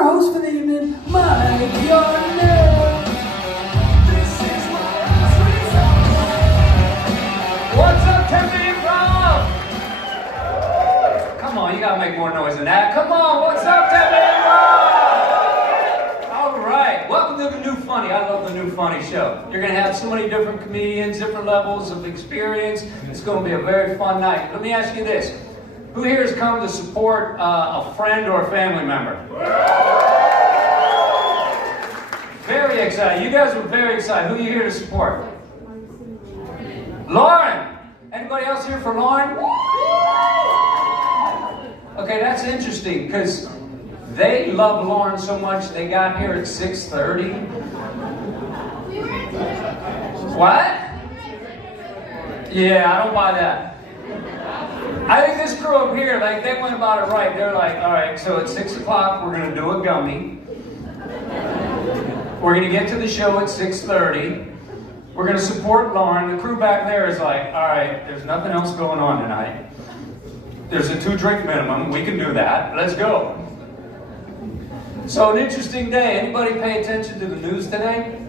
Your host for the evening, Mike Yarnell. This is my What's up, Tempe Improv? Come on, you gotta make more noise than that. Come on, what's up, Tempe Improv? All right, welcome to the New Funny. I love the New Funny show. You're gonna have so many different comedians, different levels of experience. It's gonna be a very fun night. Let me ask you this. Who here has come to support a friend or a family member? Very excited. You guys were very excited. Who are you here to support? Lauren. Anybody else here for Lauren? Okay, that's interesting because they love Lauren so much they got here at 6:30. What? Yeah, I don't buy that. I think this crew up here, like, they went about it right. They're like, all right, so at 6 o'clock, we're going to do a gummy. We're going to get to the show at 6:30. We're going to support Lauren. The crew back there is like, all right, there's nothing else going on tonight. There's a 2-drink minimum. We can do that. Let's go. So, an interesting day. Anybody pay attention to the news today?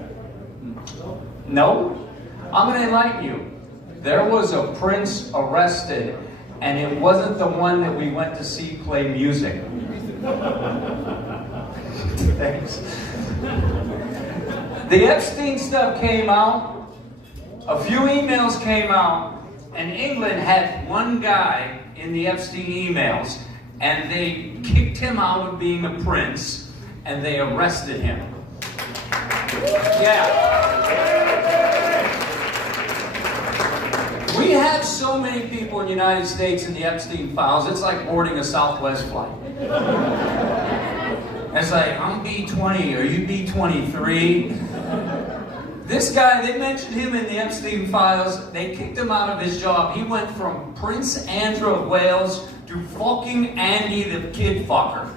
No? I'm going to enlighten you. There was a prince arrested, and it wasn't the one that we went to see play music. Thanks. The Epstein stuff came out, a few emails came out, and England had one guy in the Epstein emails, and they kicked him out of being a prince, and they arrested him. Yeah. We have so many people in the United States in the Epstein files, it's like boarding a Southwest flight. It's like, I'm B20, are you B23? This guy, they mentioned him in the Epstein files, they kicked him out of his job. He went from Prince Andrew of Wales to fucking Andy the kid fucker.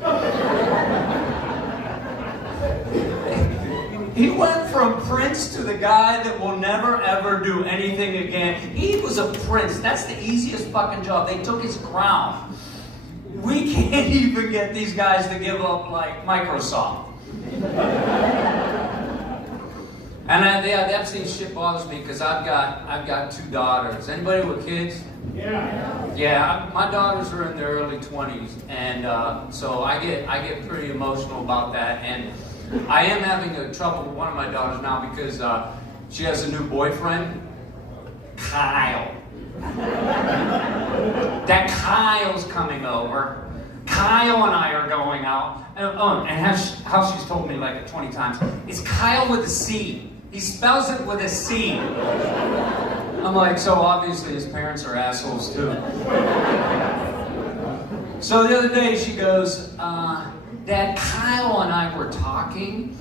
He went from prince to the guy that will never ever do anything again. He was a prince. That's the easiest fucking job. They took his crown. We can't even get these guys to give up like Microsoft. And the Epstein shit bothers me because I've got 2 daughters. Anybody with kids? Yeah, my daughters are in their early 20s, and so I get pretty emotional about that. And I am having trouble with one of my daughters now because she has a new boyfriend, Kyle. That Kyle's coming over. Kyle and I are going out. And how she's told me like 20 times, it's Kyle with a C. He spells it with a C. I'm like, so obviously his parents are assholes too. So the other day she goes, Dad, Kyle and I were talking,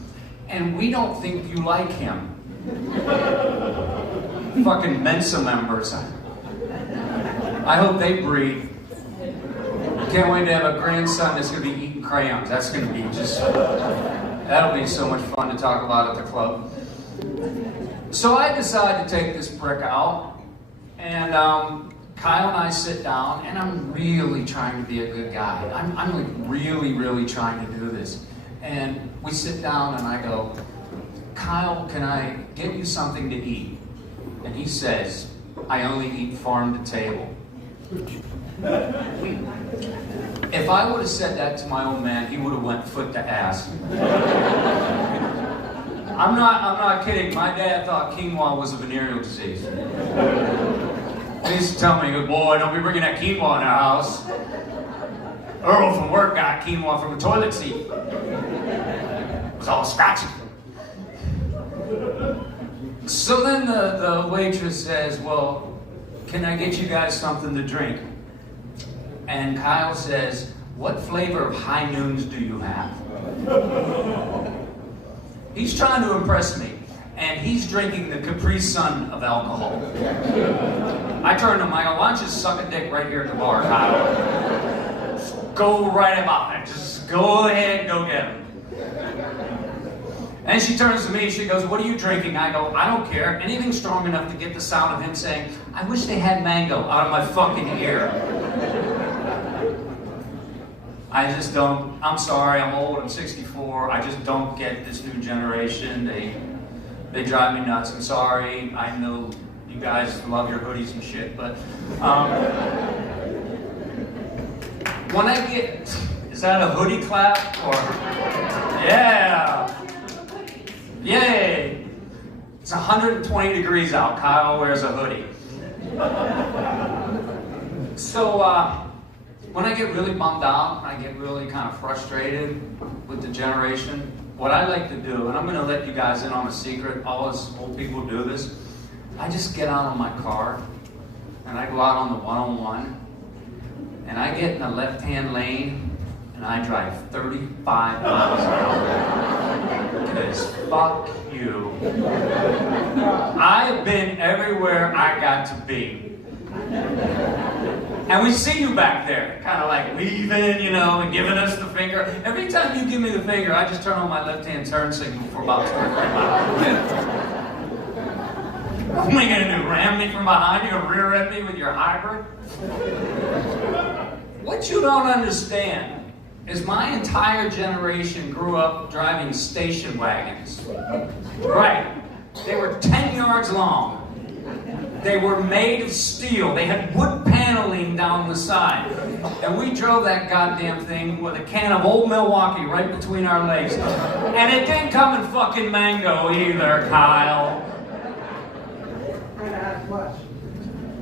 and we don't think you like him. Fucking Mensa members. I hope they breed. Can't wait to have a grandson that's going to be eating crayons. That's going to be just... That'll be so much fun to talk about at the club. So I decided to take this prick out, and Kyle and I sit down, and I'm really trying to be a good guy. I'm like really, really trying to do this. And we sit down, and I go, Kyle, can I get you something to eat? And he says, I only eat farm to table. If I would have said that to my old man, he would have went foot to ass. I'm not kidding. My dad thought quinoa was a venereal disease. He used to tell me, good boy, don't be bringing that quinoa in our house. Earl from work got quinoa from the toilet seat. It was all scratchy. So then the waitress says, well, can I get you guys something to drink? And Kyle says, what flavor of High Noons do you have? He's trying to impress me, and he's drinking the Capri Sun of alcohol. I turn to him, I go, why don't you suck a dick right here at the bar, Kyle? Just go right about it. Just go ahead, go get him. And she turns to me, she goes, what are you drinking? I go, I don't care. Anything strong enough to get the sound of him saying, I wish they had mango out of my fucking ear. I just don't, I'm sorry, I'm old, I'm 64, I just don't get this new generation. They drive me nuts. I'm sorry, I know you guys love your hoodies and shit, but when I get, is that a hoodie clap? Or, yeah. Yay. It's 120 degrees out. Kyle wears a hoodie. So when I get really bummed out, I get really kind of frustrated with the generation, what I like to do, and I'm going to let you guys in on a secret, all us old people do this, I just get out of my car and I go out on the 101 and I get in the left-hand lane and I drive 35 miles an hour. Because fuck you. I've been everywhere I got to be. And we see you back there, kind of like leaving, you know, and giving us the finger. Every time you give me the finger, I just turn on my left-hand turn signal for about 2 or 3 miles. What am I going to do, ram me from behind? You going to rear-end me with your hybrid? What you don't understand is my entire generation grew up driving station wagons. Right. They were 10 yards long. They were made of steel. They had wood paneling down the side. And we drove that goddamn thing with a can of Old Milwaukee right between our legs. And it didn't come in fucking mango either, Kyle.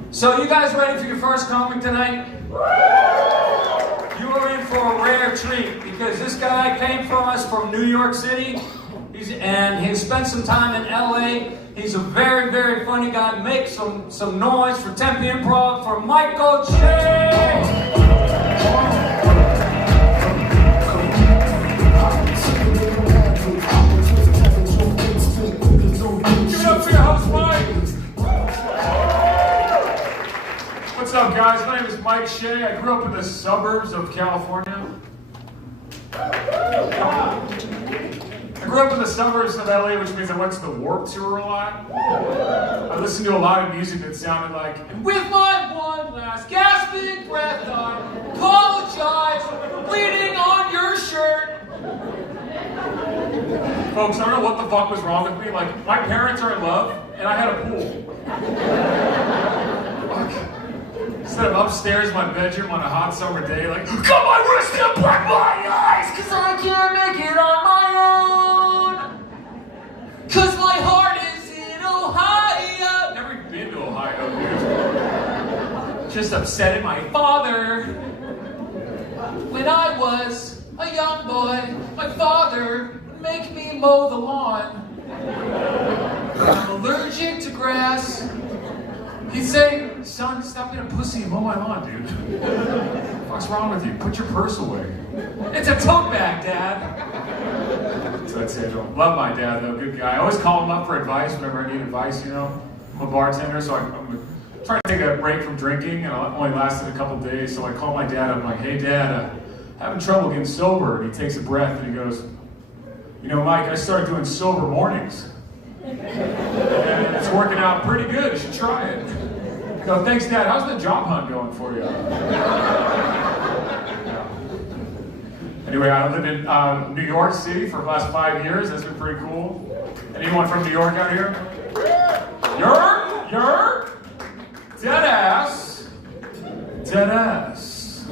So you guys ready for your first comic tonight? You are in for a rare treat because this guy came from us from New York City. And he spent some time in LA. He's a very, very funny guy. Make some noise for Tempe Improv for Michael J. Give it up for your host, Mike. What's up, guys? My name is Mike Shea. I grew up in the suburbs of California. I grew up in the suburbs of LA, which means I went to the Warped Tour a lot. I listened to a lot of music that sounded like, and with my one last gasping breath, I apologize for bleeding on your shirt. Folks, I don't know what the fuck was wrong with me. Like, my parents are in love, and I had a pool. Fuck. Instead of upstairs in my bedroom on a hot summer day, like, cut my wrist and black my eyes, cause I can't make it on my own. Cause my heart is in Ohio. Never been to Ohio, dude. Just upsetting my father. When I was a young boy, my father would make me mow the lawn. I'm allergic to grass. He'd say, son, stop being a pussy and mow my lawn, dude. What's wrong with you? Put your purse away. It's a tote bag, Dad. So I'd say I don't love my dad, though. Good guy. I always call him up for advice whenever I need advice, you know. I'm a bartender, so I'm trying to take a break from drinking, and it only lasted a couple days. So I call my dad up. I'm like, hey, Dad, having trouble getting sober. And he takes a breath and he goes, you know, Mike, I started doing sober mornings. And it's working out pretty good. You should try it. I go, thanks, Dad. How's the job hunt going for you? Anyway, I lived in New York City for the last 5 years. That's been pretty cool. Anyone from New York out here? You're dead ass. Dead ass.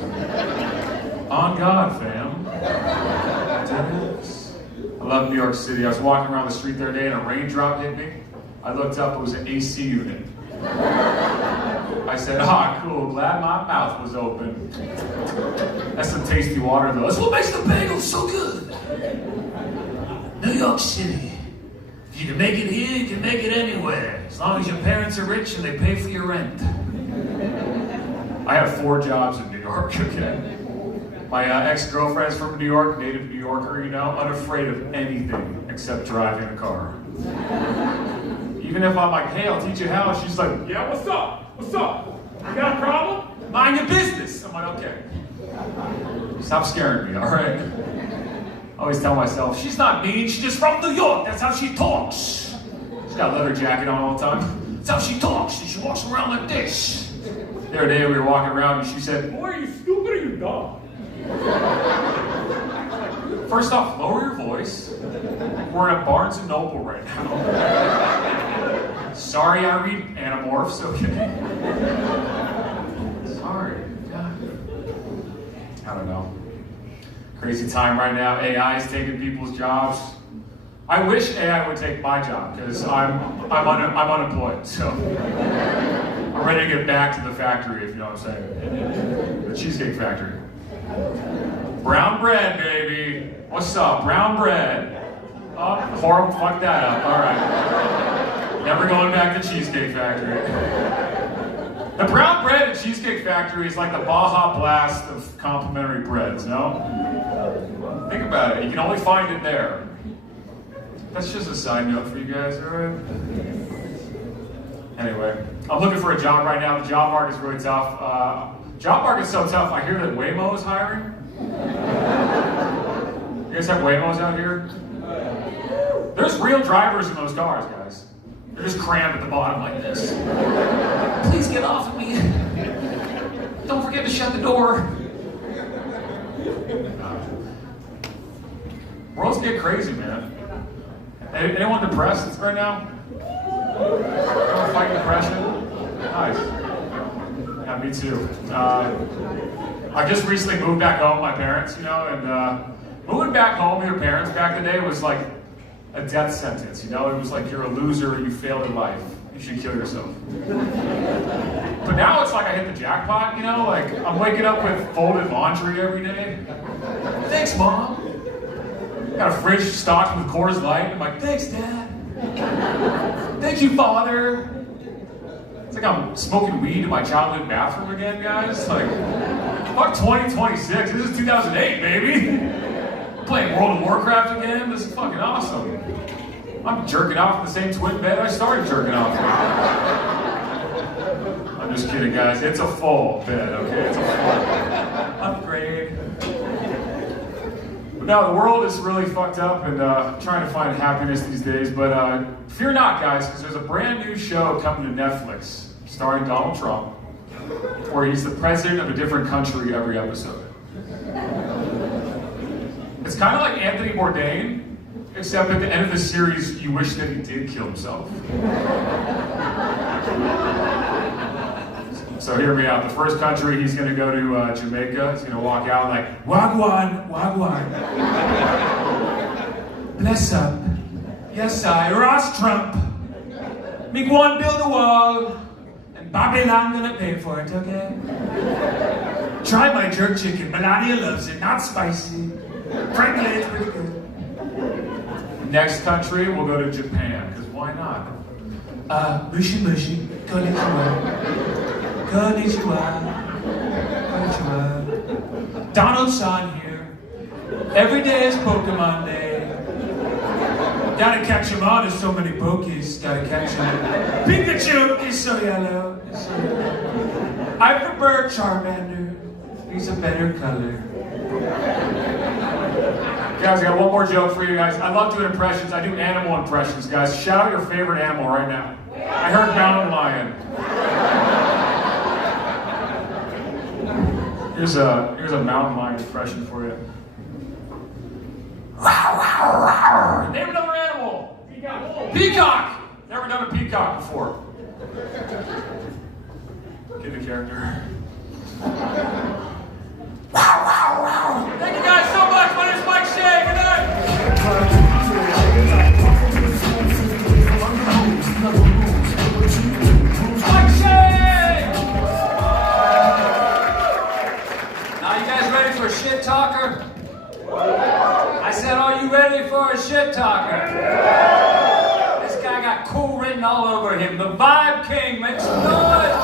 On God, fam. Dead ass. I love New York City. I was walking around the street the other day and a raindrop hit me. I looked up, it was an AC unit. I said, cool, glad my mouth was open. That's some tasty water, though. That's what makes the bagels so good. New York City. If you can make it here, you can make it anywhere. As long as your parents are rich and they pay for your rent. I have 4 jobs in New York, okay? My ex-girlfriend's from New York, native New Yorker, you know, unafraid of anything except driving a car. Even if I'm like, hey, I'll teach you how, she's like, yeah, what's up? What's up? You got a problem? Mind your business. I'm like, okay. Stop scaring me, all right? I always tell myself, she's not mean, she's just from New York, that's how she talks. She's got a leather jacket on all the time. That's how she talks, and she walks around like this. The other day we were walking around and she said, boy, are you stupid or you dumb? First off, lower your voice. We're at Barnes and Noble right now. Sorry, I read Animorphs, okay? Sorry, God. I don't know. Crazy time right now. AI is taking people's jobs. I wish AI would take my job because I'm unemployed. So I'm ready to get back to the factory, if you know what I'm saying. The Cheesecake Factory. Brown bread, baby. What's up? Brown bread. Oh, horrible. Fuck that up. All right. Never going back to Cheesecake Factory. The brown bread at Cheesecake Factory is like the Baja Blast of complimentary breads, no? Think about it. You can only find it there. That's just a side note for you guys, alright? Anyway, I'm looking for a job right now. The job market's really tough. Job market's so tough, I hear that Waymo is hiring. You guys have Waymos out here? There's real drivers in those cars, guys. They're just crammed at the bottom like this. Please get off of me. Don't forget to shut the door. World's getting crazy, man. Anyone depressed right now? Anyone fighting depression? Nice. Yeah, me too. I just recently moved back home with my parents, you know, and moving back home with your parents back in the day was like a death sentence, you know? It was like you're a loser, you failed in life, you should kill yourself. But now it's like I hit the jackpot, you know? Like I'm waking up with folded laundry every day. Thanks, Mom. Got a fridge stocked with Coors Light. I'm like, thanks, Dad. Thank you, Father. It's like I'm smoking weed in my childhood bathroom again, guys. Like, fuck 2026. This is 2008, baby. I'm playing World of Warcraft again. This is fucking awesome. I'm jerking off in the same twin bed I started jerking off in. I'm just kidding, guys. It's a full bed, okay? It's a full upgrade. But now the world is really fucked up and trying to find happiness these days. But fear not, guys, because there's a brand new show coming to Netflix starring Donald Trump, where he's the president of a different country every episode. It's kind of like Anthony Bourdain, except at the end of the series, you wish that he did kill himself. So hear me out. The first country, he's going to go to Jamaica. He's going to walk out like, Wagwan, Wagwan. Bless up. Yes, I, Ross Trump. Me go and build a wall, and Babylon gonna pay for it, okay? Try my jerk chicken. Melania loves it. Not spicy. Frankly, it's pretty good. Next country, we'll go to Japan, because why not? Mushi mushi. Konnichiwa. Konnichiwa. Konnichiwa. Donald-san here. Every day is Pokemon Day. Gotta catch him all, there's so many Pokies. Gotta catch him. Pikachu is so yellow. Is so yellow. I prefer Charmander. He's a better color. Guys, I got one more joke for you guys. I love doing impressions. I do animal impressions, guys. Shout out your favorite animal right now. I heard mountain lion. Here's a mountain lion impression for you. Name another animal. Peacock. Peacock. Never done a peacock before. Get the character. Thank you guys so much. My name's Mike Shea. Good night. Mike Shea. Now you guys ready for a shit talker? I said, are you ready for a shit talker? This guy got cool written all over him. The Vibe King, make some noise.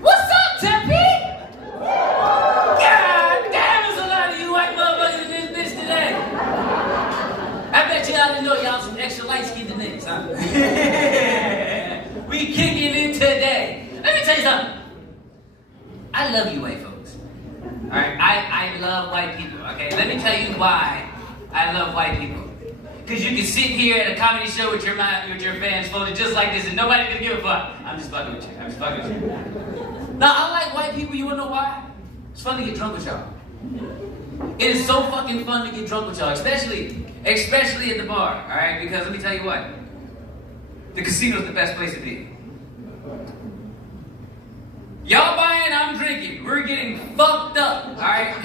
What's up, Tempe? God damn, there's a lot of you white motherfuckers in this bitch today. I bet y'all didn't know y'all some extra light-skinned niggas, huh? We kicking it today. Let me tell you something. I love you white folks. Alright? I love white people, okay? Let me tell you why I love white people. Because you can sit here at a comedy show with your fans folded just like this and nobody's gonna give a fuck. I'm just fucking with you. I'm just fucking with you. Now, I like white people. You wanna know why? It's fun to get drunk with y'all. It is so fucking fun to get drunk with y'all, especially at the bar, alright? Because let me tell you what. The casino's the best place to be. Y'all buying, I'm drinking. We're getting fucked up, alright?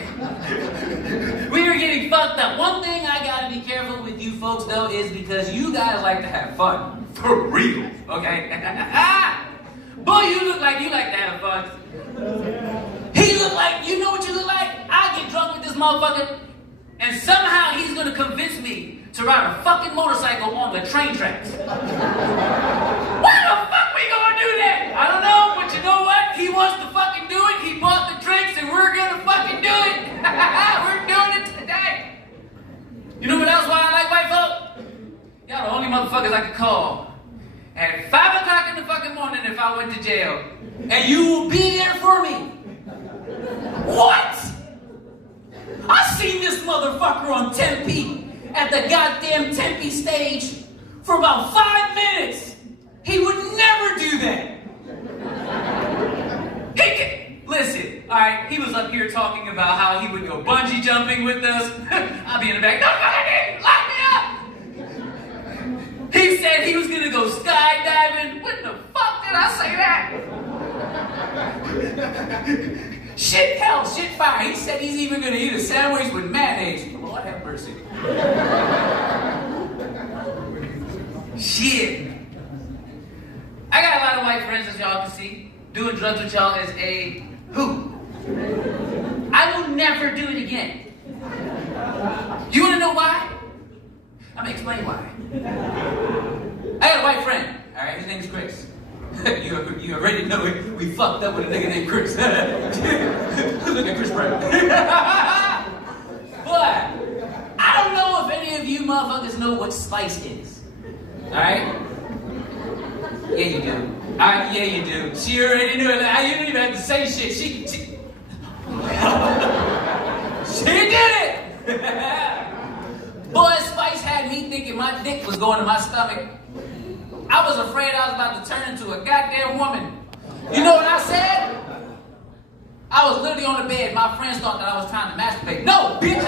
We are getting fucked up. One thing I gotta be careful with you folks, though, is because you guys like to have fun. For real, okay? Boy, you look like you like to have fun. He look like, you know what you look like? I get drunk with this motherfucker, and somehow he's gonna convince me to ride a fucking motorcycle on the train tracks. Why the fuck we gonna do that? I don't know, but you know what? He wants to fucking do it. He bought the drinks and we're gonna fucking do it. We're doing it today. You know what else why I like white folk? Y'all the only motherfuckers I could call at 5 o'clock in the fucking morning if I went to jail. And you will be there for me. What? I seen this motherfucker on Tempe at the goddamn Tempe stage for about 5 minutes. He would never do that. Listen, alright, he was up here talking about how he would go bungee jumping with us. I'll be in the back, no fucking lock me up! He said he was gonna go skydiving. When the fuck did I say that? Shit, hell, shit, fire. He said he's even gonna eat a sandwich with mayonnaise. Lord have mercy. Shit. I got a lot of white friends, as y'all can see. Doing drugs with y'all is a hoot. I will never do it again. You wanna know why? I'm gonna explain why. I got a white friend, alright? His name is Chris. You already know it. We fucked up with a nigga named Chris. Look at Chris Brown. But I don't know if any of you motherfuckers know what spice is. Alright? Yeah, you do. Yeah, you do. She already knew it. You didn't even have to say shit. She did it! Boy, spice had me thinking my dick was going to my stomach. I was afraid I was about to turn into a goddamn woman. You know what I said? I was literally on the bed. My friends thought that I was trying to masturbate. No, bitch,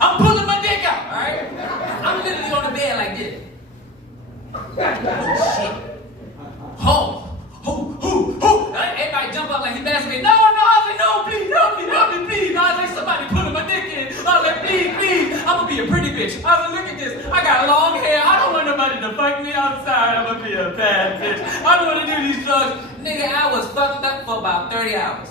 I'm pulling my dick out, alright? I'm literally on the bed like this. Oh, shit. Everybody jump up like he masturbated. No, I was like, no, please, help me, please. I was like, somebody pulling my dick in. I was like, please, I'm gonna be a pretty bitch. I was like, look at this. I got long hair. I don't want nobody to fuck me outside. I'm gonna be a bad bitch. I don't want to do these drugs. Nigga, I was fucked up for about 30 hours.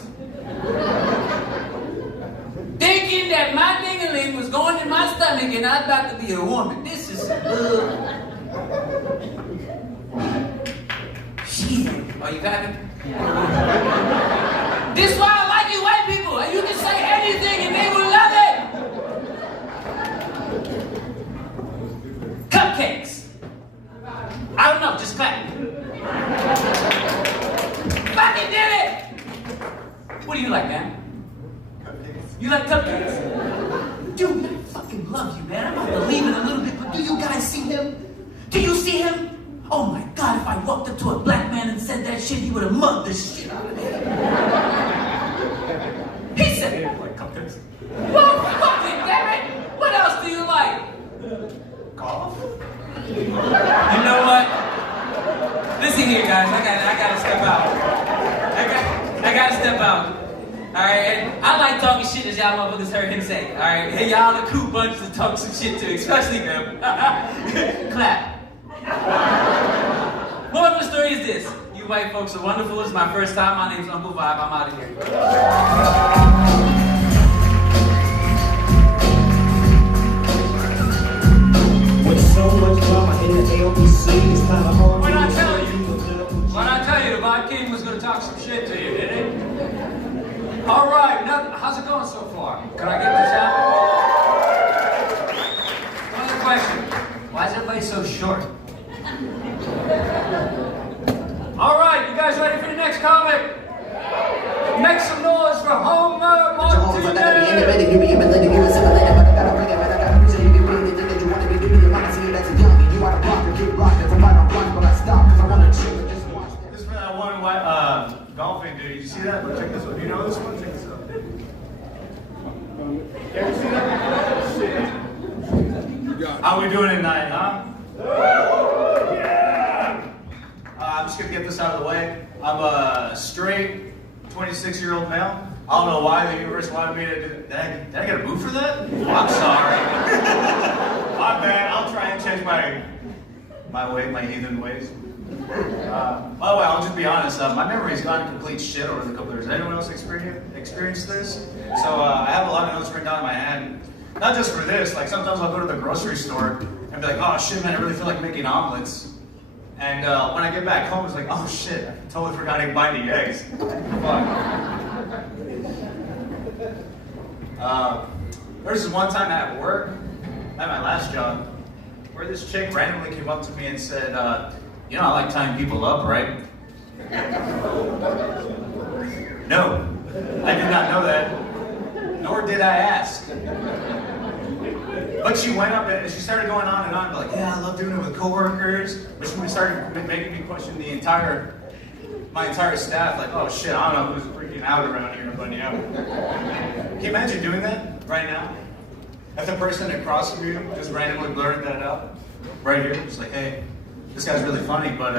Thinking that my ding-a-ling was going in my stomach and I was about to be a woman. This is shit. Oh, you got it? This is why I like you white people. You can say anything and they will love it. Cupcakes. I don't know, just clap. Fucking did it! What do you like, man? You like cupcakes? Dude, I fucking love you, man. I'm about to leave in a little bit, but do you guys see him? Do you see him? Oh my God, if I walked up to a black man and said that shit, he would have mugged the shit out of me. He said, I like cupcakes. Well, fucking damn it! What else do you like? Golf. You know what? Listen here, guys. I gotta step out. I gotta step out. Alright? I like talking shit as y'all motherfuckers heard him say. Alright? Hey, y'all a cool bunch to talk some shit to, especially them. Clap. Moral of the story is this. You white folks are wonderful. This is my first time. My name's Uncle Vibe. I'm out of here. With so much drama in the LBC, it's kind of hard. When I tell you, the Vibe King was going to talk some shit to you, did he? All right. How's it going so far? Can I get this out? One other question. Why is everybody so short? All right, you guys ready for the next comic? Make some noise for Homer Martinez! You know this one? Check this out. Ever see that? Shit. How we doing tonight, huh? Yeah! I'm just gonna get this out of the way. I'm a straight 26-year-old male. I don't know why the universe wanted me to do that. Did I get a boo for that? I'm sorry. My bad. I'll try and change my heathen ways. By the way, I'll just be honest. My memory's gone complete shit over the couple of years. Anyone else experienced this? So I have a lot of notes written down in my hand. Not just for this. Like sometimes I'll go to the grocery store and be like, "Oh shit, man, I really feel like making omelets." And when I get back home, it's like, "Oh shit, I totally forgot to buy the eggs." Fuck. There was this one time at work, at my last job, where this chick randomly came up to me and said, "You know, I like tying people up, right?" No, I did not know that, nor did I ask. But she went up and she started going on and on, like, "Yeah, I love doing it with coworkers." But she started making me question my entire staff, like, "Oh shit, I don't know who's freaking out around here, but yeah." Can you imagine doing that right now? If the person across from you just randomly blurted that out, right here, just like, "Hey, this guy's really funny, but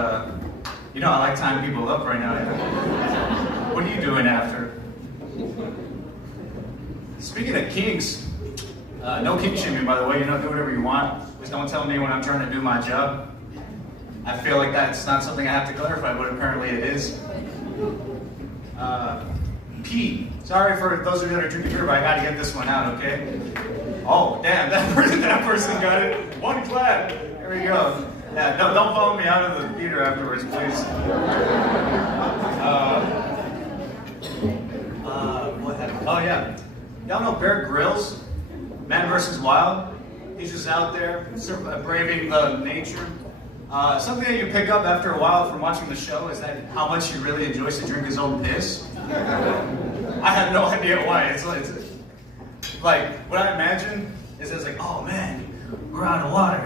you know, I like tying people up right now. What are you doing after?" Speaking of kinks, no kink shaming, by the way. You know, do whatever you want. Just don't tell me when I'm trying to do my job. I feel like that's not something I have to clarify, but apparently it is. Pee. Sorry for those of you that are drinking beer, but I gotta get this one out, okay? Oh, damn, that person got it. One clap. There we go. Yeah, don't follow me out of the theater afterwards, please. What happened? Oh, yeah. Y'all know Bear Grylls? Man vs. Wild? He's just out there, braving the nature. Something that you pick up after a while from watching the show is that how much he really enjoys to drink his own piss. I have no idea why. It's like what I imagine is it's like, "Oh man, we're out of water,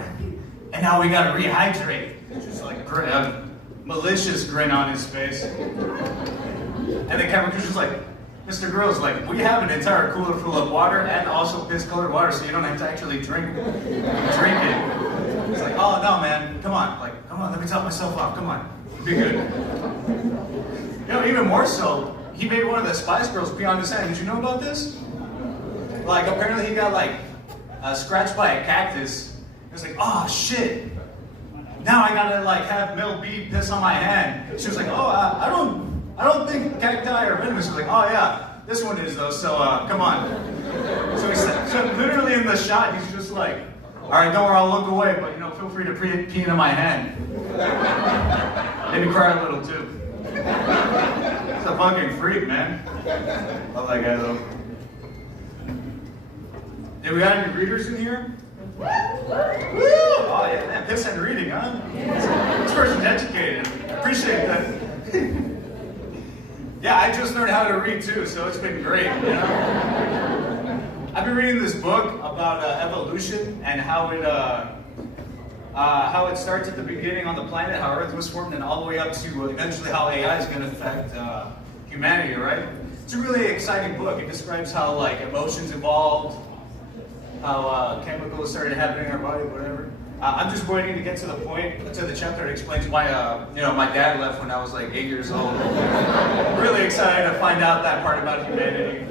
and now we gotta rehydrate." It's just like a malicious grin on his face. And the camera crew's just like, "Mr. Grills, like, we have an entire cooler full of water and also piss-colored water, so you don't have to actually drink it." It's like, "Oh no, man, come on, let me top myself off. Come on, be good." You know, even more so, he made one of the Spice Girls pee on his hand. Did you know about this? Like, apparently he got scratched by a cactus. It was like, "Oh shit, now I gotta have Mel B piss on my hand." She was like, "Oh, I don't think cacti are venomous." She was like, "Oh yeah, this one is though, so come on." So literally in the shot, he's just like, "All right, don't worry, I'll look away, but you know, feel free to pee into my hand." Maybe cry a little too. He's a fucking freak, man. Love that guy though. Hey, we got any readers in here? Woo! Oh yeah, man, piss and reading, huh? This person's educated. I appreciate that. Yeah, I just learned how to read too, so it's been great, you know? I've been reading this book about evolution and how it starts at the beginning on the planet, how Earth was formed, and all the way up to eventually how AI is going to affect humanity, right? It's a really exciting book. It describes how emotions evolved, how chemicals started happening in our body, whatever. I'm just waiting to get to the chapter that explains why my dad left when I was 8 years old. Really excited to find out that part about humanity.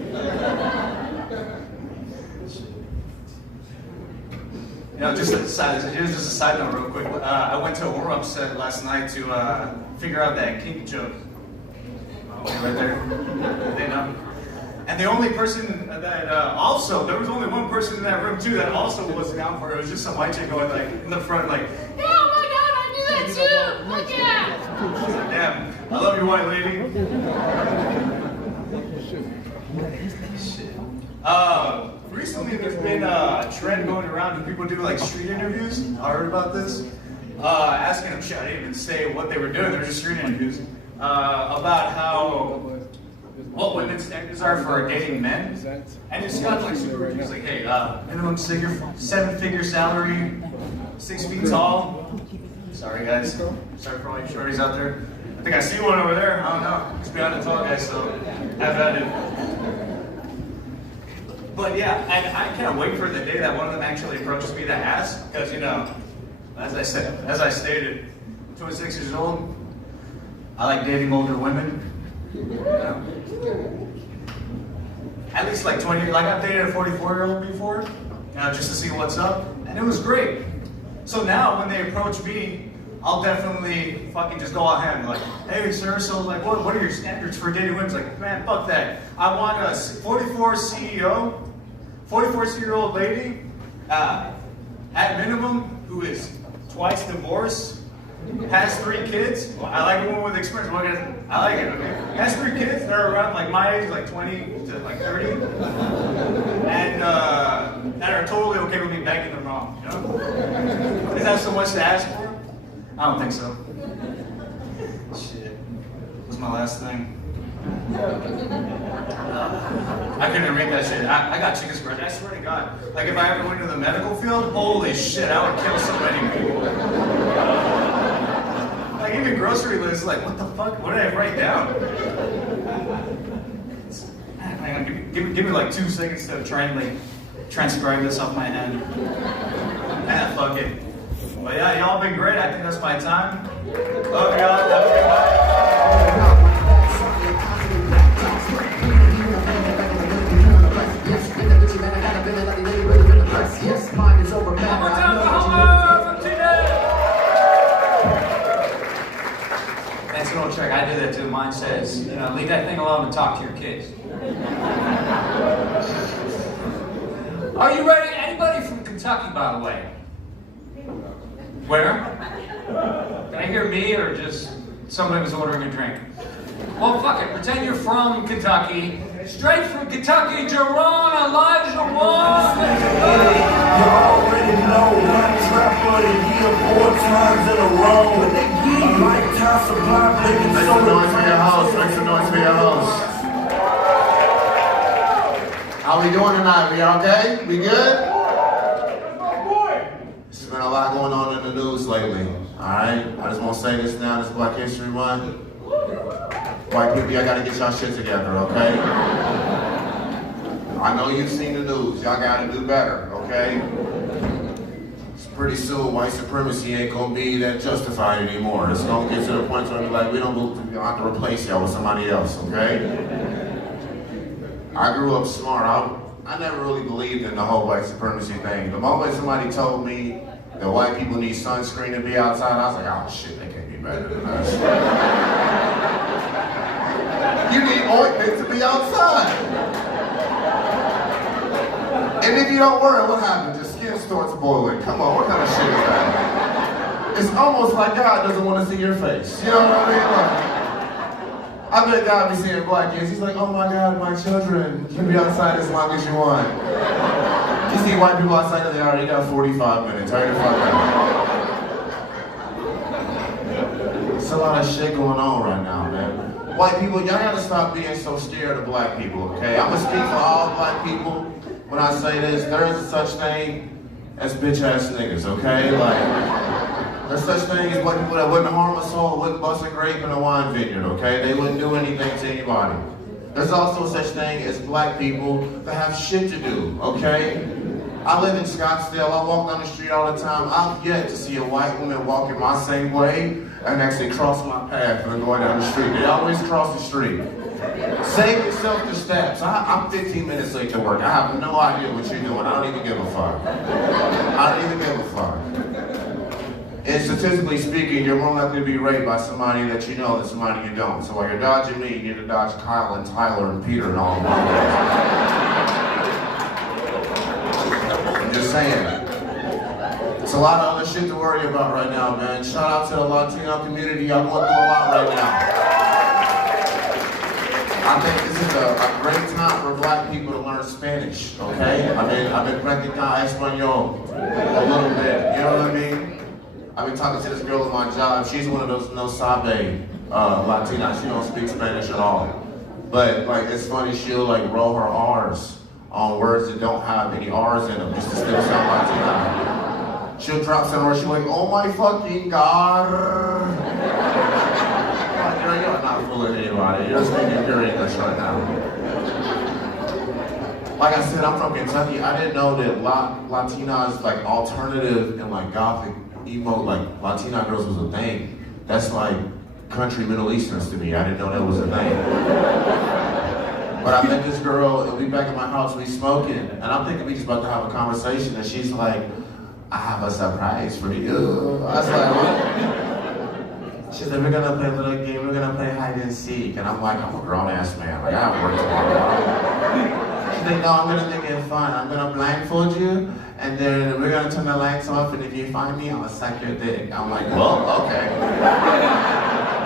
You know, just a side note real quick. I went to a warm-up set last night to figure out that kink joke. Oh, right there. They know. And the only person that there was only one person in that room too that also was down for it. It was just some white chick going in the front "Yeah, oh my god, I do that too! Look at it!" Damn, I love you, white lady. Shit. Recently there's been a trend going around when people do street interviews. I heard about this. Asking them shit. I didn't even say what they were doing. They're just street interviews about what women's standards are for dating men. And it's got super. It's like, hey, minimum 7-figure salary, 6 feet tall. Sorry guys. Sorry for all you shorties out there. I think I see one over there. I don't know. It's behind the tall guy, so have at it. But yeah, and I can't wait for the day that one of them actually approaches me to ask, because you know, as I stated, 26 years old. I like dating older women. You know? At least like 20. Like I've dated a 44-year-old before, you know, just to see what's up, and it was great. So now when they approach me, I'll definitely fucking just go all ham. Like, hey sir, so like what are your standards for dating women? It's like, man, fuck that. I want a 44 CEO, 44-year-old lady, at minimum, who is twice divorced, has 3 kids. I like a woman with experience. Well, I like it, okay? Has 3 kids. They're around like my age, like 20 to like 30. And that are totally okay with me begging them wrong, you know? Is that so much to ask for? I don't think so. Shit. What's my last thing? I couldn't read that shit. I got chicken scratch. I swear to God. Like if I ever went into the medical field, holy shit, I would kill so many people. Like even grocery lists, like what the fuck? What did I write down? Hang on, give me like 2 seconds to try and like transcribe this off my head. Fuck it. But yeah, y'all been great. I think that's my time. Love y'all. Have a good night. One more time for Homer from today. That's an old trick. I do that too. Mine says, you know, leave that thing alone and talk to your kids. Are you ready? Anybody from Kentucky, by the way? Where? Can I hear me or just somebody was ordering a drink? Well, fuck it. Pretend you're from Kentucky. Straight from Kentucky, Jerron, Elijah Wan. You already know one trap of the year 4 times in a row. When they give a lifetime supply, baby. Make some noise for your house. Make some noise for your house. How we doing tonight? We okay? We good? There's been a lot going on in the news lately. Alright? I just want to say this now. This is Black History Month. White people, y'all gotta get y'all shit together, okay? I know you've seen the news. Y'all gotta do better, okay? Pretty soon, white supremacy ain't gonna be that justified anymore. It's gonna get to the point where like we don't have to replace y'all with somebody else, okay? I grew up smart. I never really believed in the whole white supremacy thing. The moment somebody told me that white people need sunscreen to be outside, I was like, oh shit, they can't be better than us. You need ointment to be outside. And if you don't wear it, what happens? Your skin starts boiling. Come on, what kind of shit is that? It's almost like God doesn't want to see your face. You know what I mean? Like, I bet God be seeing black kids. He's like, oh my God, my children, you can be outside as long as you want. You see white people outside and they already got 45 minutes. Hurry the fuck up. There's a lot of shit going on right now, man. White people, y'all gotta stop being so scared of black people, okay? I'm gonna speak for all black people when I say this. There is such thing as bitch-ass niggas, okay? Like, there's such thing as white people that wouldn't harm a soul, wouldn't bust a grape in a wine vineyard, okay? They wouldn't do anything to anybody. There's also such thing as black people that have shit to do, okay? I live in Scottsdale. I walk down the street all the time. I've yet to see a white woman walking my same way and actually cross my path when I'm going down the street. They always cross the street. Save yourself the steps. I'm 15 minutes late to work. I have no idea what you're doing. I don't even give a fuck. I don't even give a fuck. And statistically speaking, you're more likely to be raped by somebody that you know than somebody you don't. So while you're dodging me, you need to dodge Kyle and Tyler and Peter and all of them. I'm just saying. There's a lot of other shit to worry about right now, man. Shout out to the Latino community. Y'all going through a lot right now. I think this is a great time for black people to learn Spanish, okay? I've been practicando español a little bit, you know what I mean? I've been talking to this girl at my job. She's one of those no sabe Latinas. She don't speak Spanish at all. But like, it's funny, she'll like roll her R's on words that don't have any R's in them, just to still sound Latina. She'll drop somewhere, she'll like, oh my fucking God. about it. You're speaking pure English right now. Like I said, I'm from Kentucky. I didn't know that Latinas, like alternative and like gothic emo, like Latina girls was a thing. That's like country Middle Easterns to me. I didn't know that was a thing. But I met this girl and we back at my house, we smoking, and I'm thinking we just about to have a conversation, and she's like, I have a surprise for you. I was like, what? She said, we're gonna play a little game, we're gonna play hide and seek. And I'm like, I'm a grown ass man, like I have work tomorrow. She's like, no, I'm gonna make it fun. I'm gonna blindfold you, and then we're gonna turn the lights off, and if you find me, I'll suck your dick. I'm like, well, okay.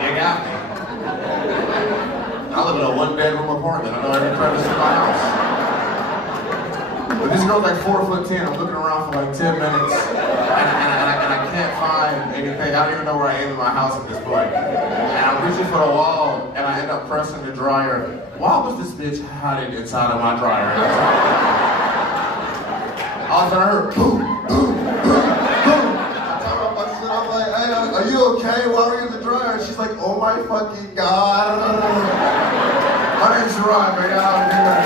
You got me. I live in a one-bedroom apartment. I know every crevice in my house. But this girl's like 4'10". I'm looking around for like 10 minutes, and I can't find anything. I don't even know where I am in my house at this point. And I'm reaching for the wall, and I end up pressing the dryer. Why was this bitch hiding inside of my dryer? All of a sudden I heard boom, boom, boom, boom. I turned off my shit. I'm like, hey, are you okay? Why are you in the dryer? And she's like, oh my fucking God. My name's Ryan, man. I'm here.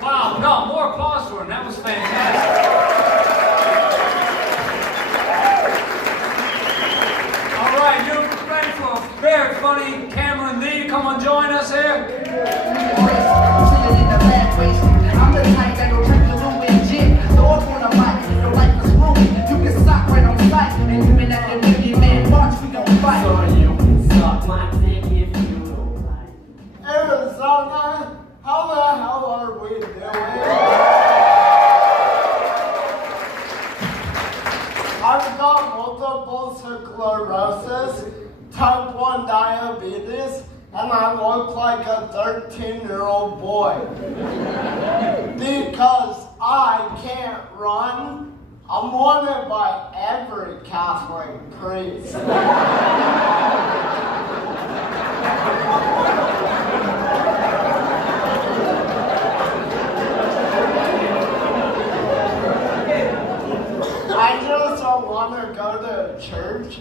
Wow, no, more applause for him. That was fantastic. All right, you ready for a very funny Cameron Lee to come and join us here? I'm the type that go drink the room in gin. Throw up on a mic, your life is ruined. You can stop right on sight, and you been at the Million Man March, we gon' fight. So you can suck my dick if you don't like. Arizona, how the hell are we doing? I've got multiple sclerosis, type 1 diabetes, and I look like a 13-year-old boy. Because I can't run, I'm wanted by every Catholic priest. I just don't want to go to church,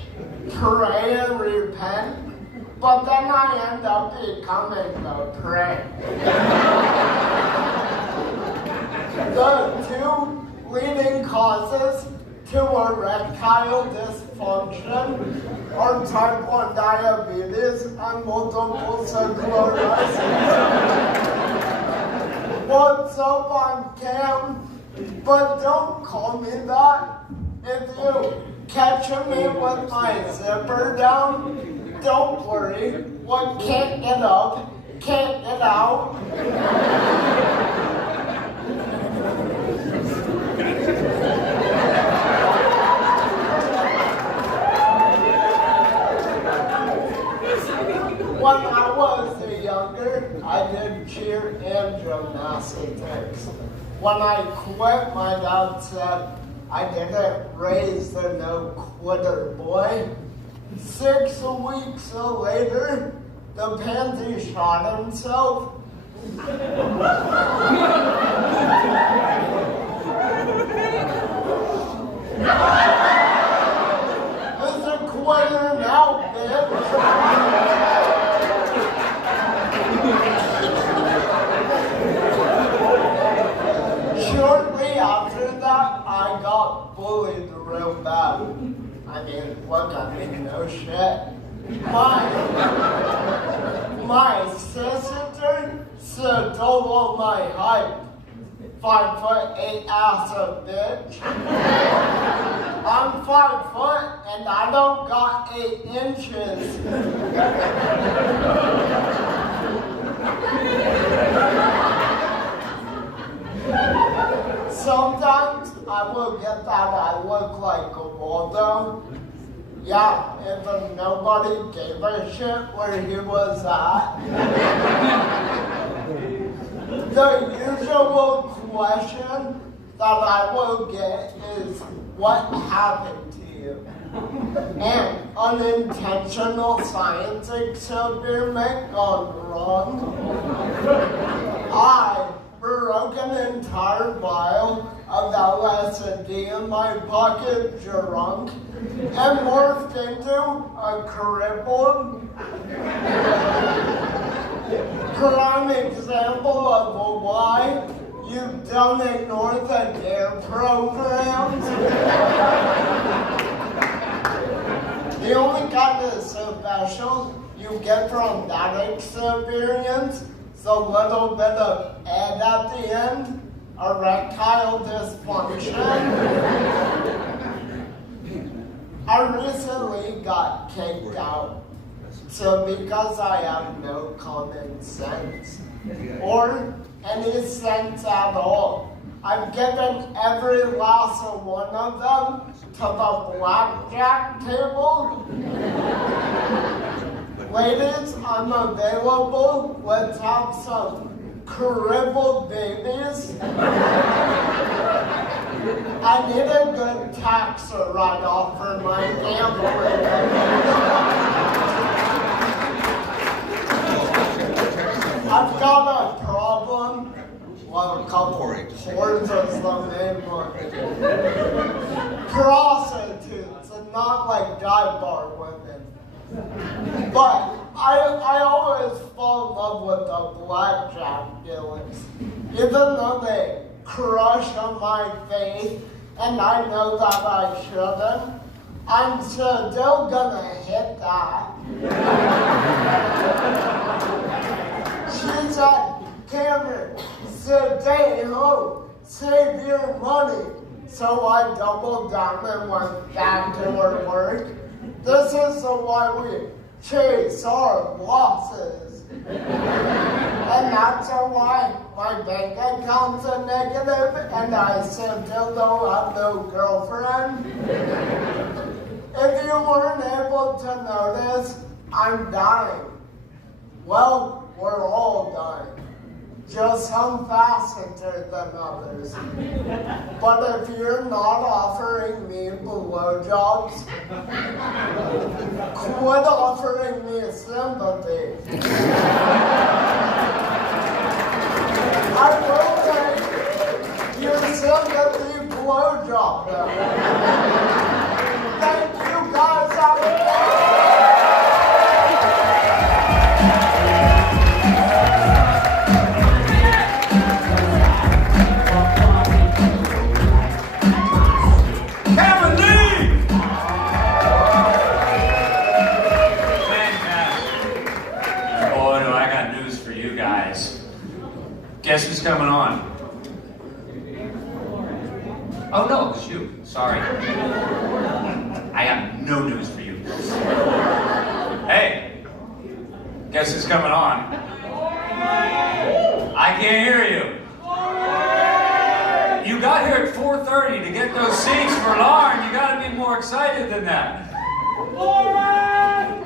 pray and repent, but then I end up becoming the prey. The two leading causes to erectile dysfunction are type 1 diabetes and multiple sclerosis. What's up, I'm Cam, but don't call me that. If you catch me with my zipper down, don't worry, what can't get up, can't get out. When I was younger, I did cheer and gymnastics. When I quit, my dad said I didn't raise the no-quitter boy. 6 weeks later, the pansy shot himself. It's a quitter now, bitch. Shortly after that, I got bullied real bad. I mean, look at me, no shit. My sister stole my height. 5'8" ass a bitch. I'm 5 foot and I don't got 8 inches. Sometimes I will get that I look like a Waldo. Yeah, if nobody gave a shit where he was at. The usual question that I will get is, what happened to you? And unintentional science experiment gone wrong. I I broke an entire vial of LSD in my pocket drunk and morphed into a crippled prime example of why you don't ignore the DARE programs. The only kind of special you get from that experience is a little bit of ed at the end, erectile dysfunction. I recently got kicked out, so because I have no common sense, or any sense at all, I've given every last one of them to the blackjack table. Ladies, I'm available. Let's have some crippled babies. I need a good tax write-off for my gambling. I've got a problem. Well, a couple. Whores is the main one. Prostitutes, and not like dive bar women. But I always fall in love with the blackjack dealers. Even though they crush on my faith, and I know that I shouldn't, I'm still gonna hit that. She said, Cameron, stay home, save your money. So I doubled down and went back to her work. This is why we chase our losses. And that's why my bank account's a negative and I still don't have no girlfriend. If you weren't able to notice, I'm dying. Well, we're all dying. Just some faster than others. But if you're not offering me blowjobs, quit offering me sympathy. I will take your sympathy blowjob. Thank you guys. Have a good day. Guess who's coming on? Oh no, it's you. Sorry. I got no news for you. Hey, guess who's coming on? I can't hear you. You got here at 4:30 to get those seats for Lauren. You got to be more excited than that.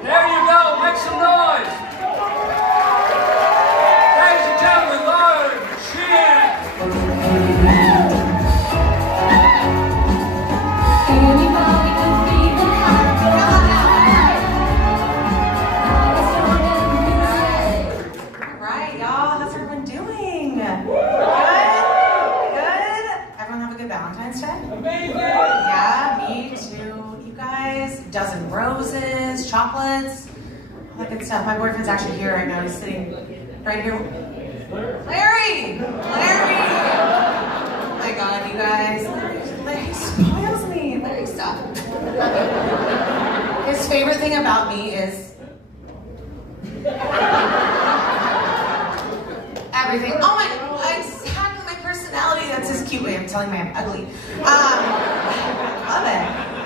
There you go. Make some noise. Ladies and gentlemen, Lauren Sheehan. All right, y'all. How's everyone doing? Good? Everyone have a good Valentine's Day? Amazing! Yeah, me too. You guys, dozen roses, chocolates, all that good stuff. My boyfriend's actually here right now. He's sitting right here. Larry! Oh my God, you guys. Larry spoils me. Larry, stop. His favorite thing about me is everything. Oh my, exactly my personality. That's his cute way of telling me I'm ugly. Love it.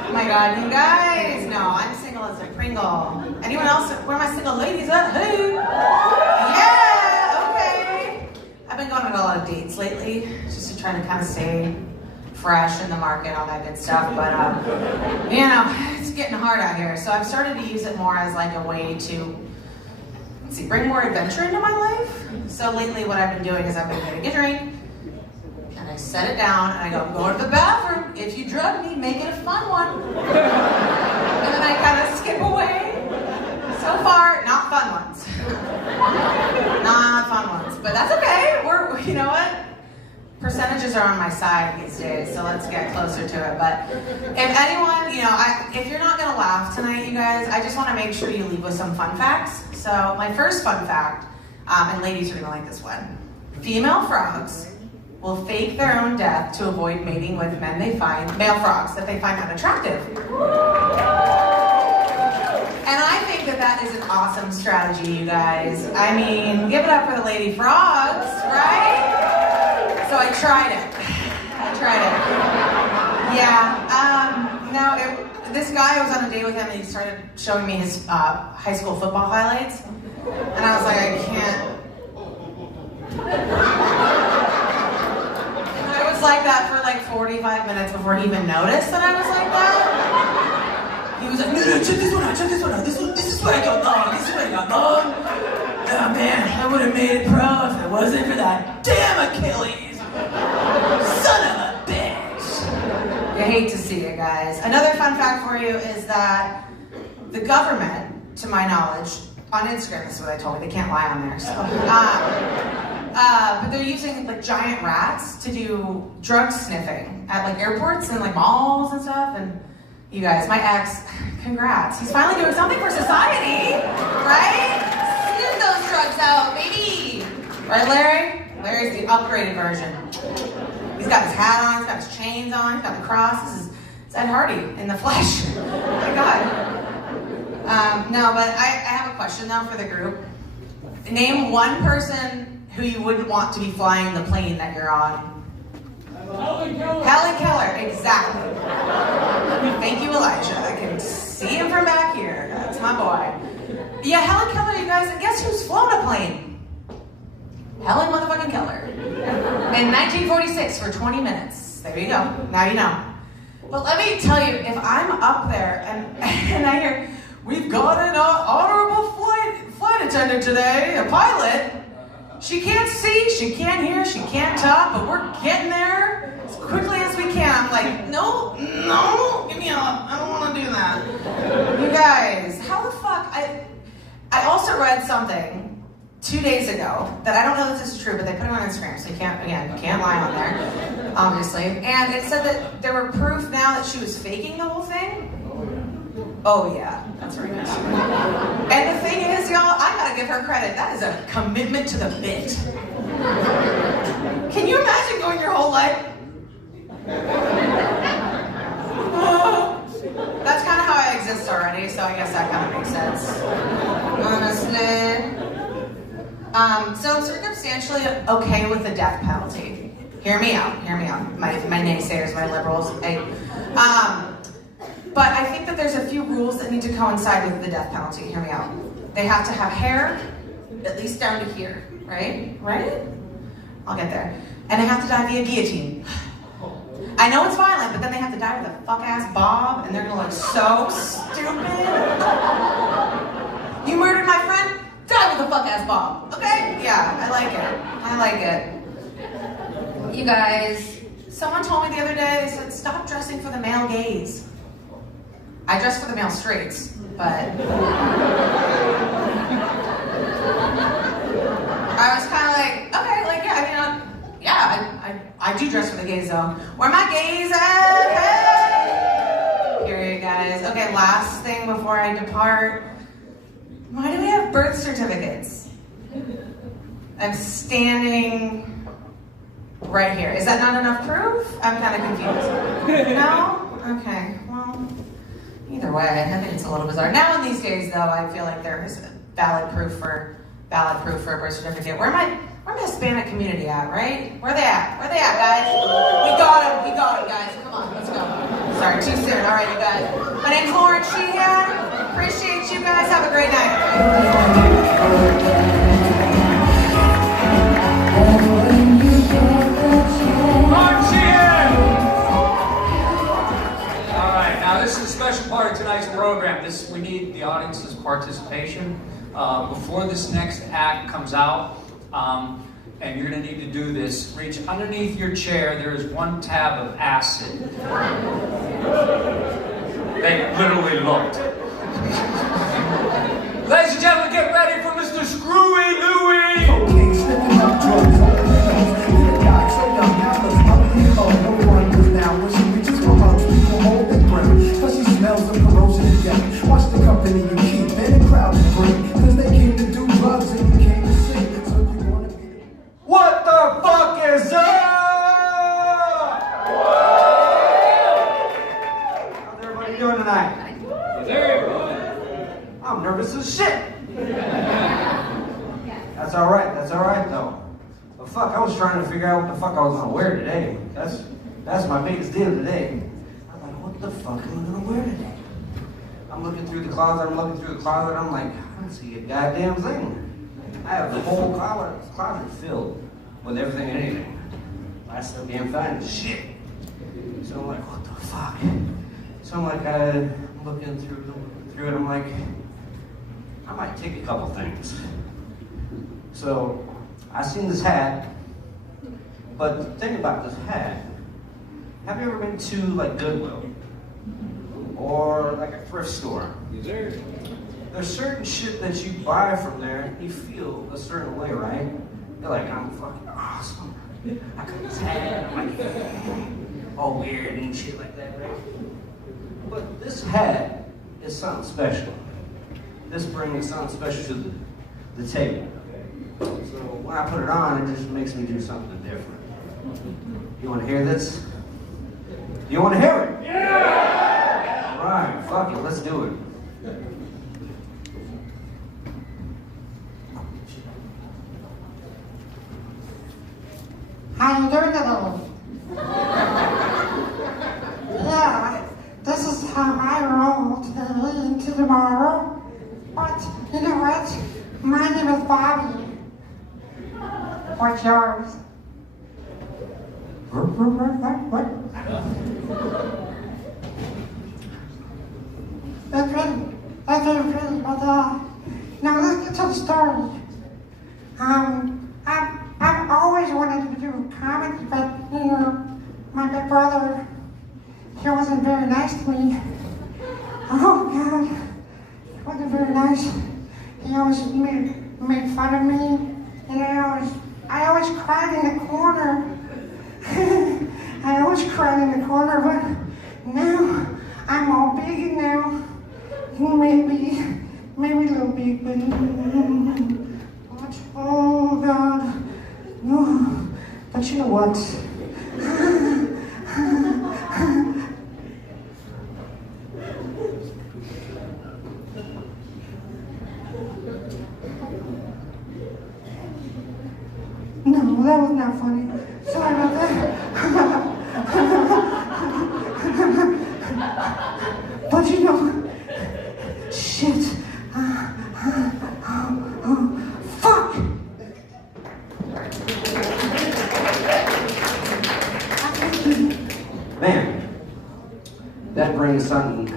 Oh my God, you guys. No, I'm single as a Pringle. Anyone else? Where are my single ladies at? Hey! Yeah, okay. I've been going on a lot of dates lately, just to try to kind of stay fresh in the market, all that good stuff. But, you know, it's getting hard out here. So I've started to use it more as like a way to, let's see, bring more adventure into my life. So lately what I've been doing is I've been getting a drink, and I set it down, and I go, I'm going to the bathroom. If you drug me, make it a fun one. And then I kind of skip away. So far, not fun ones. Not fun ones, but that's okay. We're you know what? Percentages are on my side these days, so let's get closer to it. But if anyone, if you're not gonna laugh tonight, you guys, I just want to make sure you leave with some fun facts. So my first fun fact, and ladies are gonna like this one: female frogs will fake their own death to avoid mating with male frogs that they find unattractive. And I think that is an awesome strategy, you guys. I mean, give it up for the lady frogs, right? So I tried it. Yeah. This guy, I was on a date with him, and he started showing me his high school football highlights. And I was like, I can't. And I was like that for like 45 minutes before he even noticed that I was like that. He was like, no, check this one out. This is what I got wrong. Oh man, I would have made it pro if it wasn't for that damn Achilles. Son of a bitch. You hate to see it, guys. Another fun fact for you is that the government, to my knowledge, on Instagram, this is what I told me, they can't lie on there, so. But they're using like giant rats to do drug sniffing at like airports and like malls and stuff. And you guys, my ex, congrats. He's finally doing something for society, right? Sniff those drugs out, baby. Right, Larry? Larry's the upgraded version. He's got his hat on, he's got his chains on, he's got the cross. This is Ed Hardy in the flesh. Oh my God. No, but I have a question though for the group. Name one person who you wouldn't want to be flying the plane that you're on. Helen Keller, exactly. Thank you, Elijah. I can see him from back here. That's my boy. Yeah, Helen Keller, you guys, and guess who's flown a plane? Helen motherfucking Keller. In 1946 for 20 minutes. There you go. Now you know. But let me tell you, if I'm up there and I hear, we've got an honorable flight attendant today, a pilot. She can't see, she can't hear, she can't talk, but we're getting there as quickly as we can. I'm like, no, give me up. I don't want to do that. You guys, how the fuck? I also read something 2 days ago that I don't know if this is true, but they put it on Instagram, so you can't lie on there, obviously. And it said that there were proof now that she was faking the whole thing. Oh yeah, that's right. And the thing is, y'all, I gotta give her credit. That is a commitment to the bit. Can you imagine going your whole life? That's kind of how I exist already, so I guess that kind of makes sense. Honestly. So I'm circumstantially okay with the death penalty. Hear me out. My naysayers, my liberals. But I think that there's a few rules that need to coincide with the death penalty. Hear me out. They have to have hair, at least down to here, right? I'll get there. And they have to die via guillotine. I know it's violent, but then they have to die with a fuck-ass bob, and they're gonna look so stupid. You murdered my friend? Die with a fuck-ass bob, okay? Yeah, I like it. You guys, someone told me the other day, they said, stop dressing for the male gaze. I dress for the male straights, but I was kind of like, okay, like, I do dress for the gays though. Where my gays at? Hey! Period, guys. Okay, last thing before I depart. Why do we have birth certificates? I'm standing right here. Is that not enough proof? I'm kind of confused. No? Okay, well. Either way, I think it's a little bizarre. Now in these days, though, I feel like there is valid proof for a birth certificate. Where my Hispanic community at, right? Where they at, guys? We got them, guys. Come on, let's go. Sorry, too soon. All right, you guys. My name's Lauren Sheehan. Appreciate you guys. Have a great night. This is a special part of tonight's program. We need the audience's participation. Before this next act comes out, and you're going to need to do this, reach underneath your chair. There is one tab of acid. They literally looked. Ladies and gentlemen, get ready for Mr. Screwy Louie! Cocaine, sniffing up drugs. tonight? I'm nervous as shit. That's all right though. But fuck, I was trying to figure out what the fuck I was gonna wear today. That's my biggest deal today. I'm like, what the fuck am I gonna wear today? I'm looking through the closet, I'm like, I don't see a goddamn thing. I have the whole closet filled with everything and anything. I still can't find shit. So I'm like, what the fuck? So I'm like, I'm looking through it, I'm like, I might take a couple things. So I seen this hat, but the thing about this hat, have you ever been to like Goodwill? Or like a thrift store? There's certain shit that you buy from there, you feel a certain way, right? You're like, I'm fucking awesome. I got this hat, I'm like, all weird and shit like that, right? But this hat is something special. This brings something special to the table. So when I put it on, it just makes me do something different. You want to hear this? You want to hear it? Yeah! All right, fuck it, let's do it. How you doing today? Yeah, this is how I roll today into tomorrow. But you know what? My name is Bobby. What's yours? What? That's really pretty, but now let's get to the story. I've always wanted to do comedy, but you know, my big brother, he wasn't very nice to me. Oh God, he wasn't very nice. He always made fun of me, and I always cried in the corner. I always cried in the corner, but now I'm all big and now maybe a little big, but oh God, no. But you know what? No, that was not funny. Sorry about that. But you know, shit. Fuck! Man, that brings something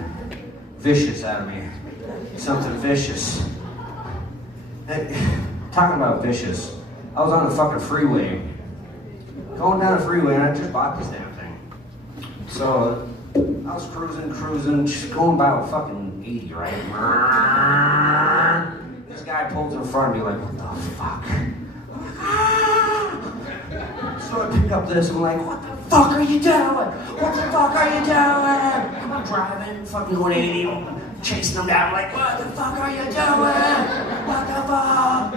vicious out of me. Something vicious. Talking about vicious, I was on the fucking freeway. Going down the freeway and I just bought this damn thing. So I was cruising, just going about fucking 80, right? This guy pulls in front of me like, what the fuck? I'm like, ah! So I pick up this, I'm like, what the fuck are you doing? What the fuck are you doing? I'm driving, fucking 180, I'm chasing them down, like, what the fuck are you doing? What the fuck?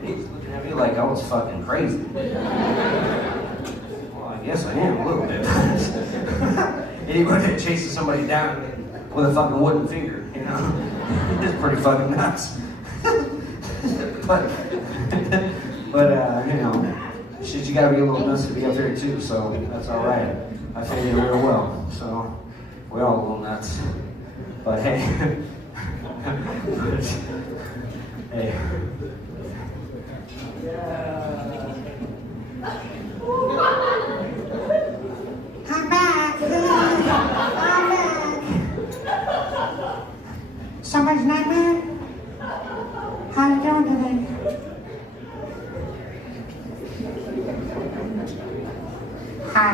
And he was looking at me like I was fucking crazy. Well, I guess I am a little bit. Anybody chasing somebody down with a fucking wooden finger, you know? It's pretty fucking nuts. but you know, shit, you gotta be a little nuts to be up there too, so that's all right. I fit in real well, so we're all a little nuts. But hey, hey. I'm back. I'm back. Somebody's nightmare? How you doing today? Hi.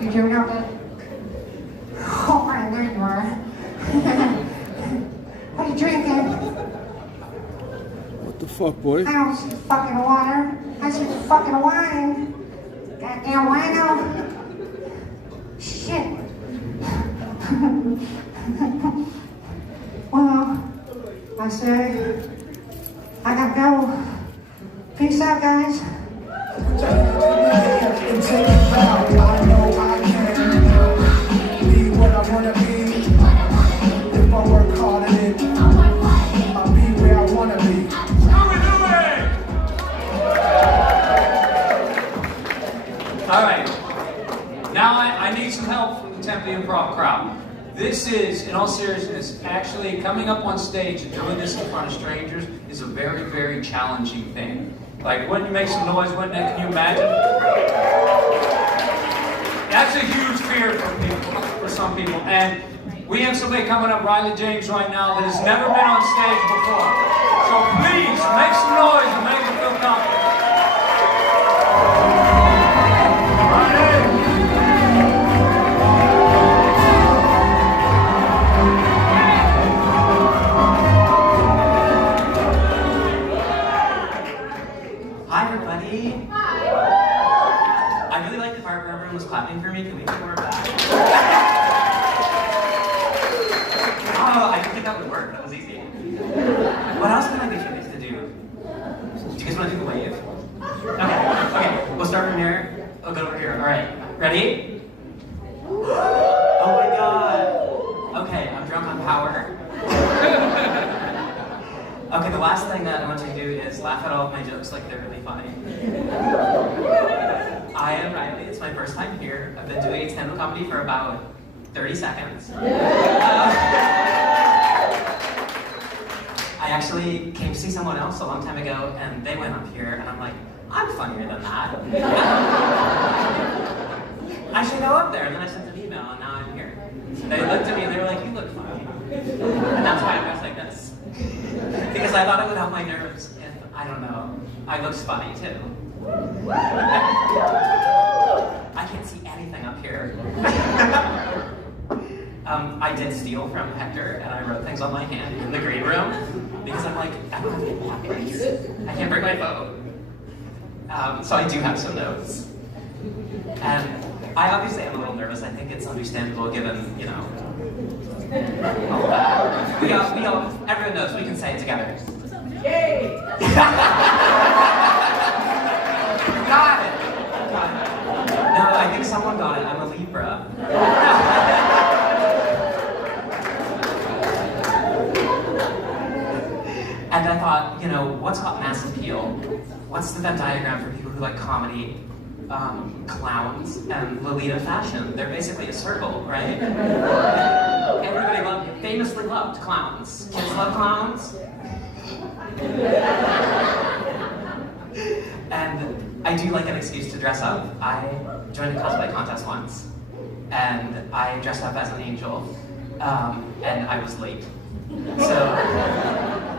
You doing okay? Oh, I know you are. What are you drinking? What the fuck, boy? I don't see fucking water. I see fucking wine. Goddamn wino. Shit. Well, I say, I gotta go. Peace out, guys. And take it back, I know I can. All right. Now I need some help from the Tempe Improv crowd. This is, in all seriousness, actually coming up on stage and doing this in front of strangers is a very, very challenging thing. Like, wouldn't you make some noise, wouldn't it? Can you imagine? That's a huge fear for people, for some people. And we have somebody coming up, Riley James, right now that has never been on stage before. So please, make some noise and make them feel comfortable. Hi, everybody. Hi. I really like the part where everyone was clapping for me. Can we do more of that? Oh, I didn't think that would work. That was easy. What else can I get you guys to do? Do you guys want to do the wave? Okay. We'll start from here. I'll go over here. All right. Ready? Oh my God. Okay, I'm drunk on power. Okay, the last thing that I want you to do is laugh at all of my jokes like they're really funny. I am Riley. It's my first time here. I've been doing stand-up comedy for about 30 seconds. I actually came to see someone else a long time ago, and they went up here, and I'm like, I'm funnier than that. I should go up there, and then I sent an email, and now I'm here. They looked at me, and they were like, you look funny. And that's why I was like this. Because I thought it would help my nerves if, I don't know, I looked funny too. I can't see anything up here. I did steal from Hector, and I wrote things on my hand in the green room, because I'm like, I don't have any pockets. I can't bring my phone. So I do have some notes. And I obviously am a little nervous. I think it's understandable given, you know, all that. We all, everyone knows, we can say it together. Yay! Got it! No, I think someone got it. I'm a Libra. And I thought, you know, what's got mass appeal? What's the Venn diagram for people who like comedy? Clowns and Lolita fashion. They're basically a circle, right? Everybody famously loved clowns. Kids love clowns. And I do like an excuse to dress up. I joined a cosplay contest once, and I dressed up as an angel, and I was late. So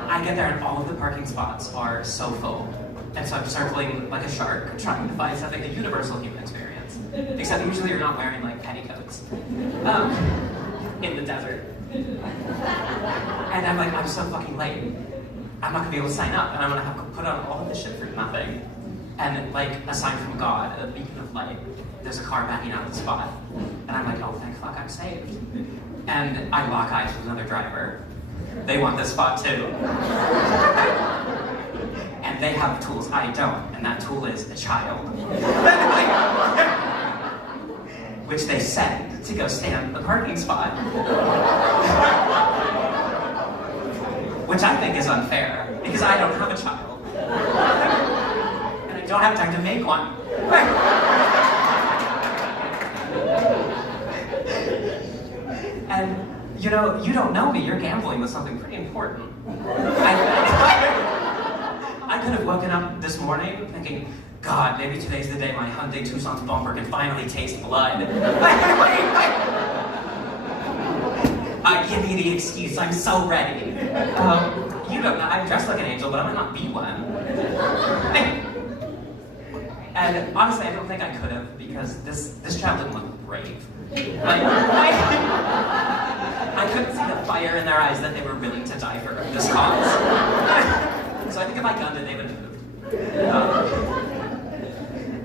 I get there and all of the parking spots are so full. And so I'm circling like a shark, trying to find something, a universal human experience. Except usually you're not wearing like petticoats in the desert. And I'm like, I'm so fucking late. I'm not gonna be able to sign up, and I'm gonna have to put on all of this shit for nothing. And like a sign from God, a beacon of light, there's a car backing out of the spot. And I'm like, oh thank fuck, I'm saved. And I lock eyes with another driver. They want this spot too. And they have tools I don't, and that tool is a child. Which they send to go stand in the parking spot. Which I think is unfair, because I don't have a child. And I don't have time to make one. And, you know, you don't know me, you're gambling with something pretty important. I could have woken up this morning thinking, God, maybe today's the day my Hyundai Tucson's bumper can finally taste blood. Give me the excuse, I'm so ready. You don't know, I'm dressed like an angel, but I might not be one. And honestly, I don't think I could have, because this child didn't look brave. Like, I couldn't see the fire in their eyes that they were willing to die for this cause. So I think if I gunned it, they would have moved.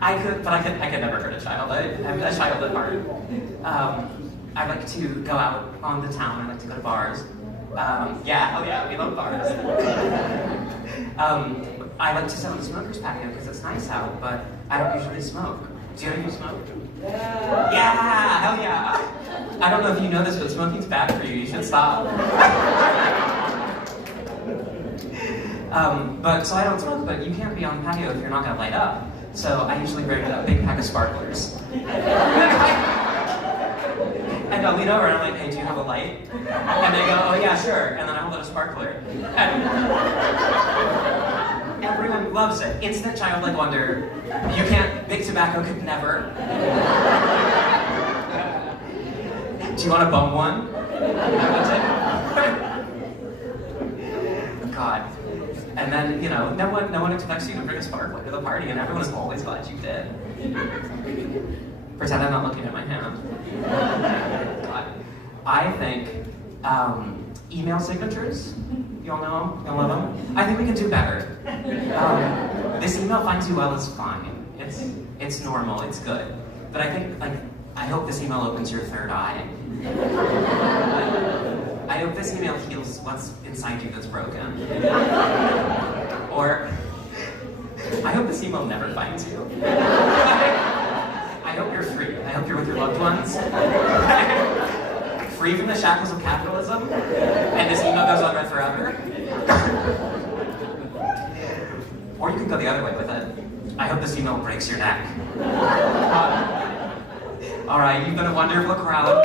I could never hurt a child. I'm a child at heart. I like to go out on the town. I like to go to bars. Yeah, we love bars. I like to sit on the smoker's patio because it's nice out, but I don't usually smoke. Do you ever smoke? Yeah, hell yeah. I don't know if you know this, but smoking's bad for you. You should stop. But so I don't smoke, but you can't be on the patio if you're not gonna light up. So I usually bring a big pack of sparklers. And I'll lean over and I'm like, hey, do you have a light? And they go, oh yeah, sure. And then I hold out a sparkler. And everyone loves it. Instant childlike wonder. You can't, big tobacco could never. Do you want to bum one? God. And then, you know, no one expects you to bring a sparkler to the party, and everyone is always glad you did. Pretend I'm not looking at my hand. God. I think email signatures, you all know them? You all love them? I think we can do better. This email finds you well is fine. It's normal, it's good. But I think, like, I hope this email opens your third eye. I hope this email heals what's inside you that's broken. Or, I hope this email never finds you. I hope you're free. I hope you're with your loved ones. Free from the shackles of capitalism. And this email goes on forever. Or you can go the other way with it. I hope this email breaks your neck. All right, you've been a wonderful crowd.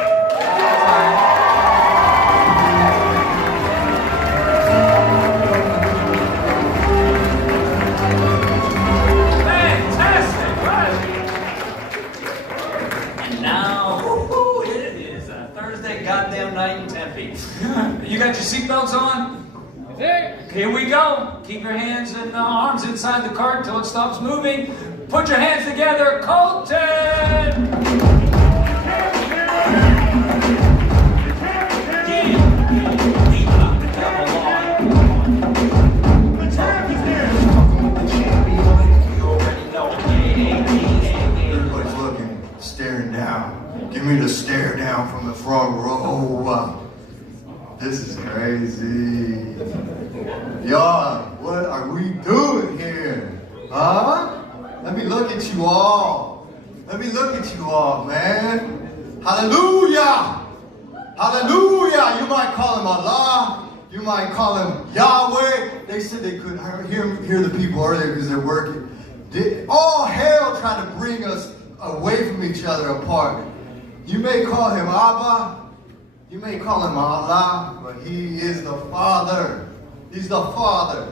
Fantastic, right? And now, it is a Thursday goddamn night in Tempe. You got your seatbelts on? Here we go. Keep your hands and arms inside the cart until it stops moving. Put your hands together, Colton! Everybody's looking, staring down. Give me the stare down from the front row. This is crazy. Y'all, what are we doing here? Huh? Let me look at you all. Let me look at you all, man. Hallelujah! Hallelujah! You might call him Allah. You might call him Yahweh. They said they couldn't hear the people earlier because they're working. All hell trying to bring us away from each other apart. You may call him Abba. You may call him Allah, but he is the Father. He's the Father.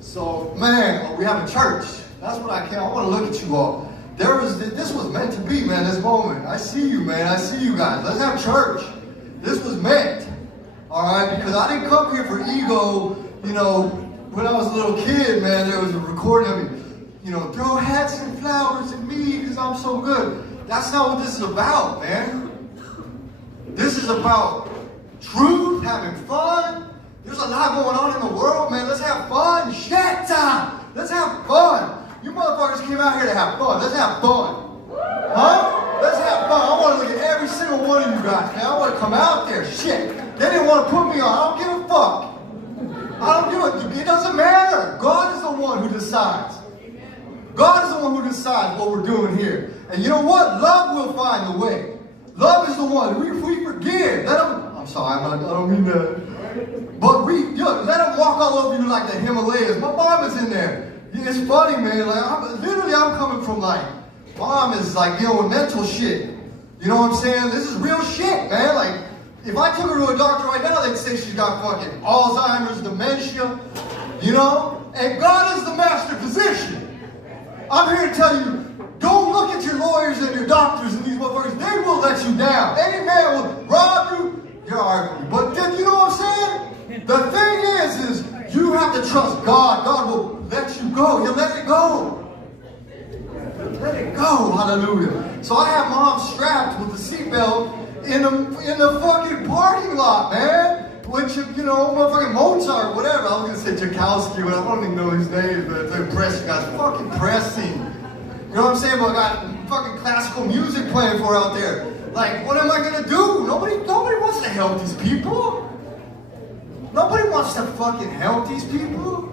So, man, we have a church. That's what I want to look at you all. This was meant to be, man, this moment. I see you, man. I see you guys. Let's have church. This was meant. All right? Because I didn't come here for ego. You know, when I was a little kid, man, there was a recording of me, you know, throw hats and flowers at me because I'm so good. That's not what this is about, man. This is about truth, having fun. There's a lot going on in the world, man. Let's have fun. Shit! Let's have fun. You motherfuckers came out here to have fun. Let's have fun. Huh? Let's have fun. I want to look at every single one of you guys, man. I want to come out there. Shit. They didn't want to put me on. I don't give a fuck. I don't give a... It doesn't matter. God is the one who decides. God is the one who decides what we're doing here. And you know what? Love will find the way. Love is the one. If we forgive, let them... I'm sorry, I don't mean that. But let them walk all over you like the Himalayas. My mom is in there. It's funny, man. Like, I'm coming from like, mom is like dealing with mental shit. You know what I'm saying? This is real shit, man. Like, if I took her to a doctor right now, they'd say she's got fucking Alzheimer's, dementia, you know? And God is the master physician. I'm here to tell you, don't look at your lawyers and your doctors and these motherfuckers. They will let you down. Any man will rob you, you're arguing. But then, you know what I'm saying? The thing is you have to trust God. God will let you go. He'll let it go. Let it go. Hallelujah. So I have mom strapped with the seatbelt in the fucking parking lot, man. Which, you know, motherfucking Mozart, whatever. I was going to say Tchaikovsky, but I don't even know his name. But they're pressing. Guys, fucking pressing. You know what I'm saying? But I got fucking classical music playing for her out there. Like, what am I going to do? Nobody wants to help these people. Nobody wants to fucking help these people.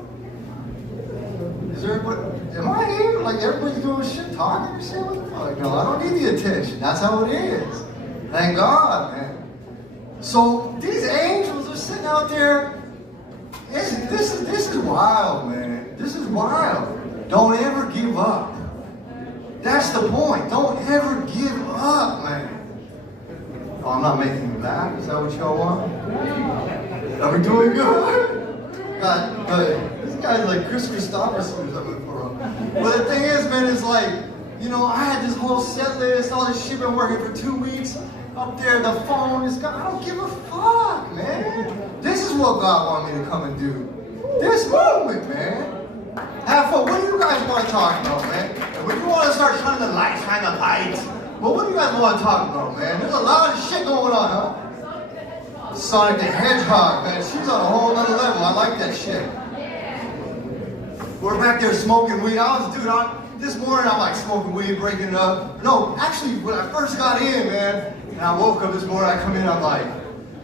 Is everybody, am I here? Like, everybody's doing shit, talking or shit? What the fuck? No, I don't need the attention. That's how it is. Thank God, man. So, these angels are sitting out there. This is wild, man. This is wild. Don't ever give up. That's the point. Don't ever give up, man. Oh, I'm not making you laugh. Is that what y'all want? Are we doing good? God, but this guy's like Chris Christopherson or something for him. But the thing is, man, it's like, you know, I had this whole set list, all this shit been working for 2 weeks. Up there, the phone is gone. I don't give a fuck, man. This is what God wanted me to come and do. This moment, man. Have fun. What do you guys want to talk about, man? When you want to start shining the lights, shine the lights. But what do you guys want to talk about, man? There's a lot of shit going on, huh? Sonic the Hedgehog, man. She's on a whole other level. I like that shit. We're back there smoking weed. This morning I'm like smoking weed, breaking it up. No, actually, when I first got in, man, and I woke up this morning, I come in, I'm like,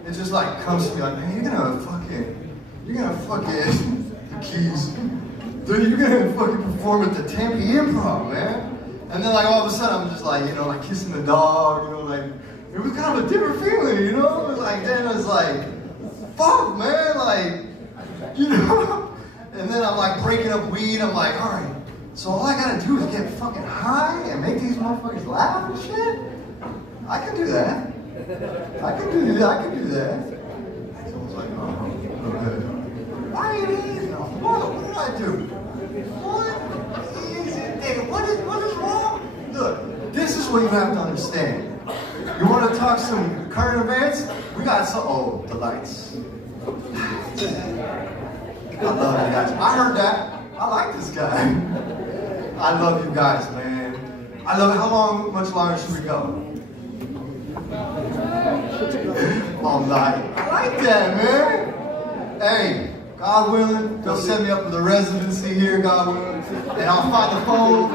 it just like comes to me like, man, you're gonna fucking, the keys. Dude, you're gonna fucking perform at the Tempe Improv, man. And then like all of a sudden I'm just like, you know, like kissing the dog, you know, like, it was kind of a different feeling, you know? It was like, then it was like, fuck, man, like, you know? And then I'm like breaking up weed, I'm like, all right, so all I gotta do is get fucking high and make these motherfuckers laugh and shit? I can do that. I can do that. Someone's like, oh, okay. Why are you easy? What did I do? What is it? What is wrong? Look, this is what you have to understand. You want to talk some current events? We got some, oh, the lights. I love you guys. I heard that. I like this guy. I love you guys, man. I love, how much longer should we go? All night. I like that, man. Hey, God willing, they'll set me up with a residency here, God willing, and I'll find the phone,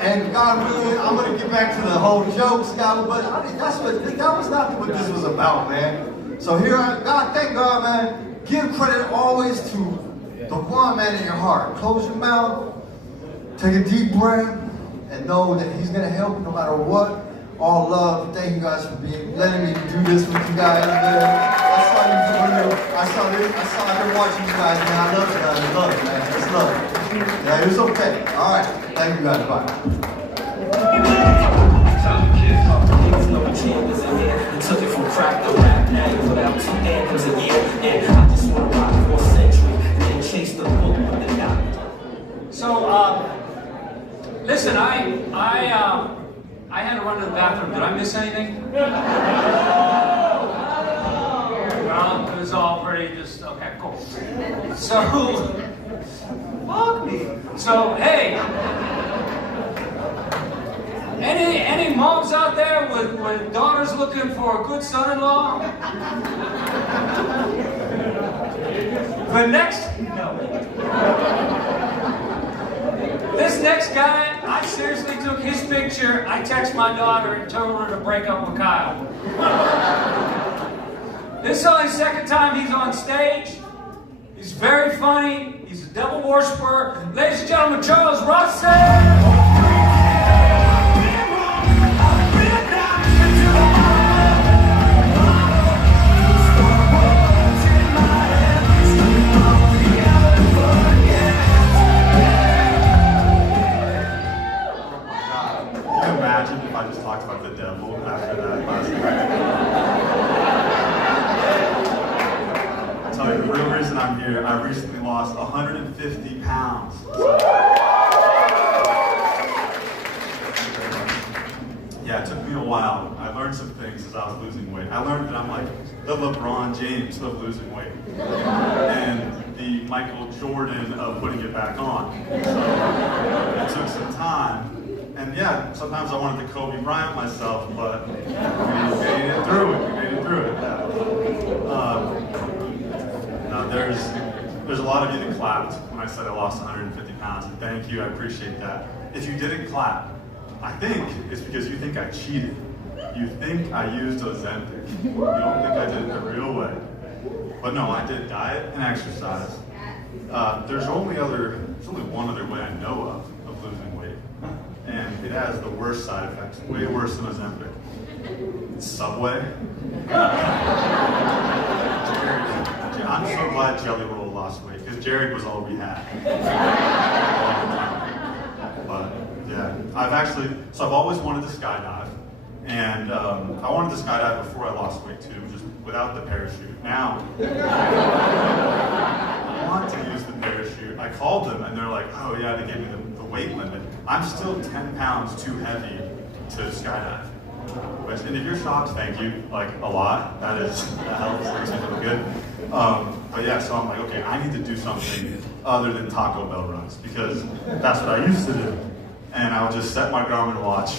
and God willing, I'm gonna get back to the whole jokes, God, but that was not what this was about, man. So here, God, thank God, man. Give credit always to the one man in your heart. Close your mouth, take a deep breath, and know that He's gonna help no matter what. All love. Thank you guys for letting me do this with you guys. I saw you for real. I've been watching you guys, man. I love you guys. Love it, man. It's love. Yeah, it's okay. All right. Thank you guys. Bye. Took it from crack to rap. Now you put out 2 anthems a year. And I just want to rock for a century. And then chase the book with the doctor. So, listen, I had to run to the bathroom. Did I miss anything? Well, it was all pretty just, okay, cool. So, fuck me. So, hey, any moms out there with daughters looking for a good son-in-law? This next guy, I seriously took his picture. I texted my daughter and told her to break up with Kyle. This is only the second time he's on stage. He's very funny. He's a devil worshiper. Ladies and gentlemen, Charles Russell. Imagine if I just talked about the devil after that last night. I'll tell you, the real reason I'm here, I recently lost 150 pounds. Yeah, it took me a while. I learned some things as I was losing weight. I learned that I'm like the LeBron James of losing weight. And the Michael Jordan of putting it back on. So it took some time. And yeah, sometimes I wanted to Kobe Bryant myself, but we made it through it. Yeah. There's a lot of you that clapped when I said I lost 150 pounds, and thank you, I appreciate that. If you didn't clap, I think it's because you think I cheated. You think I used Ozempic. You don't think I did it the real way. But no, I did diet and exercise. There's only one other way I know of losing weight. And it has the worst side effects, way worse than Ozempic. Subway. I'm so glad Jelly Roll lost weight, because Jared was all we had. I've always wanted to skydive, and I wanted to skydive before I lost weight too, just without the parachute. Now, I want to use the parachute. I called them, and they're like, oh yeah, they gave me the weight limit. I'm still 10 pounds too heavy to skydive. Which, and if you're shocked, thank you, like a lot. That helps, makes me feel good. But yeah, so I'm like, okay, I need to do something other than Taco Bell runs, because that's what I used to do. And I would just set my Garmin watch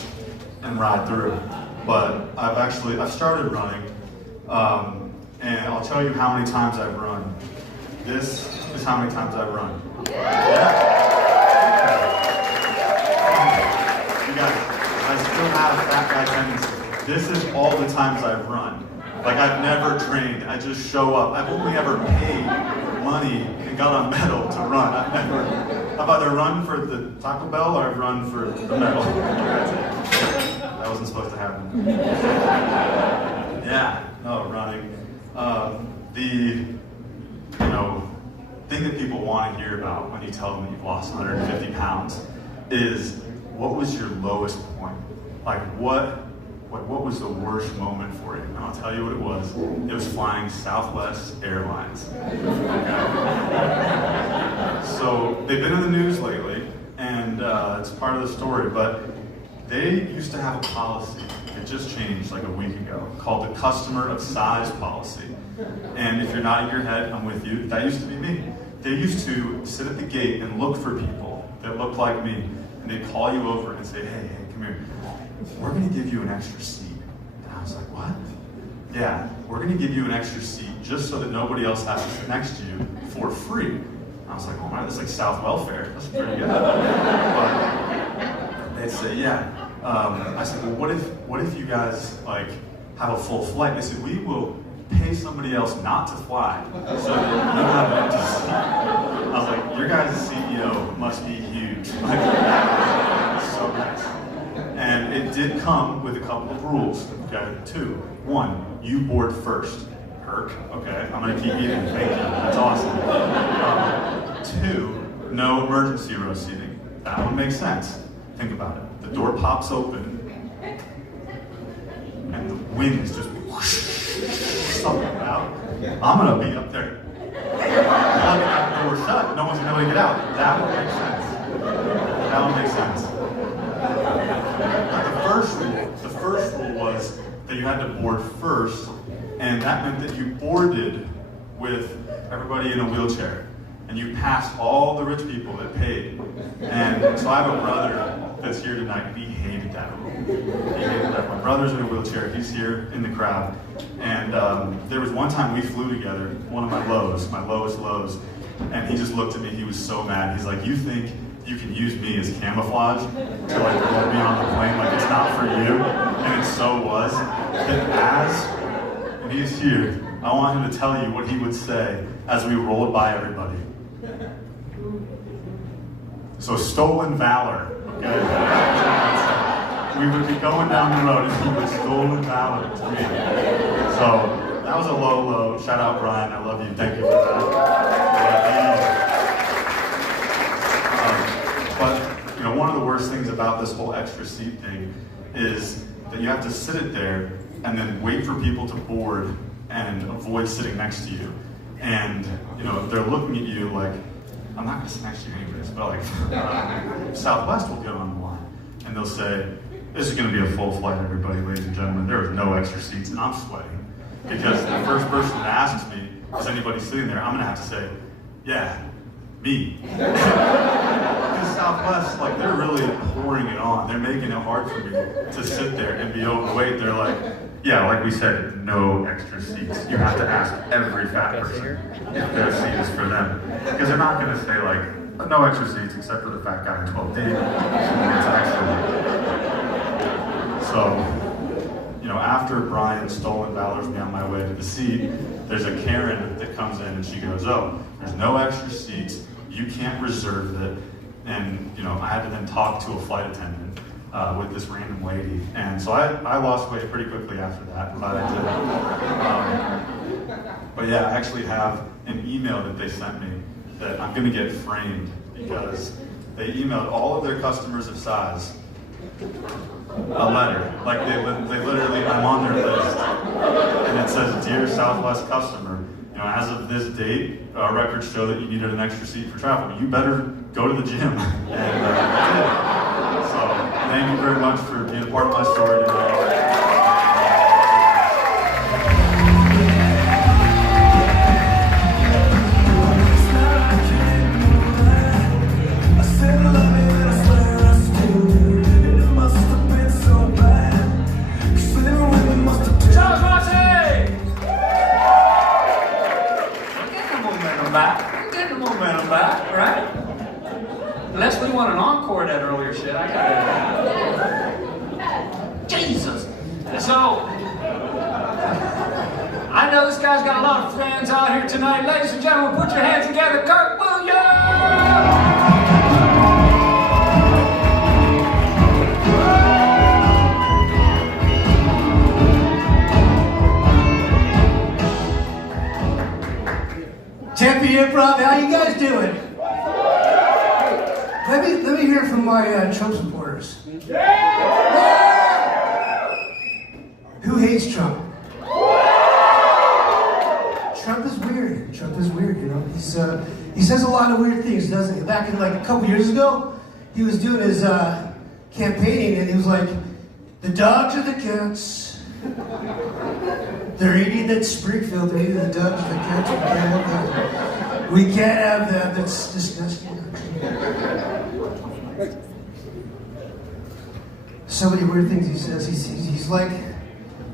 and ride through. But I've started running, and I'll tell you how many times I've run. This is how many times I've run. Yeah. You guys, I still have fat guy tendencies. This is all the times I've run. Like, I've never trained, I just show up. I've only ever paid money and got a medal to run. I've either run for the Taco Bell or I've run for the medal. That's it. That wasn't supposed to happen. Yeah, no, running. The thing that people want to hear about when you tell them that you've lost 150 pounds is, what was your lowest point? Like, what was the worst moment for you? And I'll tell you what it was. It was flying Southwest Airlines. Okay? So they've been in the news lately, and it's part of the story, but they used to have a policy, it just changed like a week ago, called the customer of size policy. And if you're nodding your head, I'm with you, that used to be me. They used to sit at the gate and look for people that looked like me, and they'd call you over and say, hey, come here. We're going to give you an extra seat. And I was like, what? Yeah, we're going to give you an extra seat just so that nobody else has to sit next to you for free. And I was like, oh my, that's like South Welfare. That's pretty good. But they'd say, yeah. I said, well, what if you guys like have a full flight? They said, we will pay somebody else not to fly so that you have an empty seat. I was like, your guys' CEO must be huge. Like, so nice. And it did come with a couple of rules, okay? 2. 1, you board first. Perk, okay? I'm gonna keep eating, thank you, that's awesome. 2, no emergency row seating. That one makes sense. Think about it. The door pops open, and the wind is just whoosh, something out. I'm gonna be up there. Plug that door shut, no one's gonna be able to get out. That one makes sense. That one makes sense. The first rule was that you had to board first, and that meant that you boarded with everybody in a wheelchair, and you passed all the rich people that paid. And so I have a brother that's here tonight, and he hated that rule. He hated that. My brother's in a wheelchair, he's here in the crowd. And there was one time we flew together, one of my lowest lows, and he just looked at me, he was so mad. He's like, you think you can use me as camouflage to like roll me on the plane, like it's not for you? And it so was. And he's here, I want him to tell you what he would say as we rolled by everybody. So stolen valor, okay? We would be going down the road and he was stolen valor to me. So that was a low. Shout out Brian, I love you, thank you for that. But one of the worst things about this whole extra seat thing is that you have to sit it there and then wait for people to board and avoid sitting next to you. And they're looking at you like, I'm not gonna sit next to you anyways, but like Southwest will get on the line and they'll say, this is gonna be a full flight, everybody, ladies and gentlemen. There is no extra seats, and I'm sweating. Because the first person that asks me, is anybody sitting there? I'm gonna have to say, yeah, me. Because Southwest, like, they're really pouring it on. They're making it hard for me to sit there and be overweight. They're like, yeah, like we said, no extra seats. You have to ask every fat person if their seat is for them. Because they're not gonna say like, no extra seats except for the fat guy in 12D. It's actually. So, after Brian stolen valors me on my way to the seat, there's a Karen that comes in and she goes, oh, there's no extra seats, you can't reserve it. And, I had to then talk to a flight attendant with this random lady. And so I lost weight pretty quickly after that, but I did. But yeah, I actually have an email that they sent me that I'm gonna get framed because they emailed all of their customers of size a letter. Like they literally, I'm on their list. And it says, "Dear Southwest customer, you know, as of this date, records show that you needed an extra seat for travel. You better go to the gym." And I did. So thank you very much for being a part of my story tonight. Back, right? Unless we want an encore of that earlier shit, I got Jesus. So, I know this guy's got a lot of fans out here tonight. Ladies and gentlemen, put your hands together. Kirk Williams! Tempe Improv, how you guys doing? Let me hear from my Trump supporters. Yeah! Who hates Trump? Trump is weird. Trump is weird, you know. He says a lot of weird things, doesn't he? Back in like a couple years ago, he was doing his campaigning, and he was like, "The dogs are the cats. They're eating at Springfield. They're eating the dogs and the cats. We can't have that. We can't have that. That's disgusting." So many weird things he says. He's like,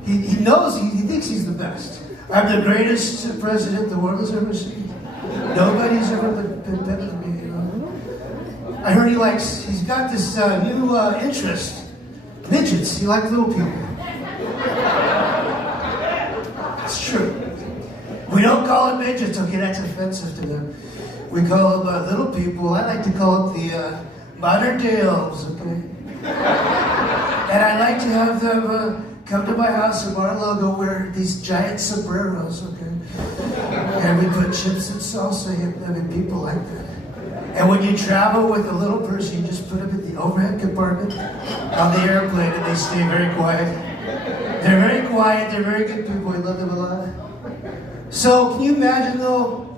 he knows, he thinks he's the best. "I'm the greatest president the world has ever seen. Nobody's ever been better than me, you know." I heard he's got this new interest. Midgets. He likes little people. It's true. We don't call them midgets, okay, that's offensive to them. We call them little people. I like to call them the modern day elves, okay? And I like to have them come to my house in Mar-a-Lago, wear these giant sombreros, okay? And we put chips and salsa in them, and people like that. And when you travel with a little person, you just put them in the overhead compartment on the airplane, and they stay very quiet. They're very quiet, they're very good people, I love them a lot. So, can you imagine though,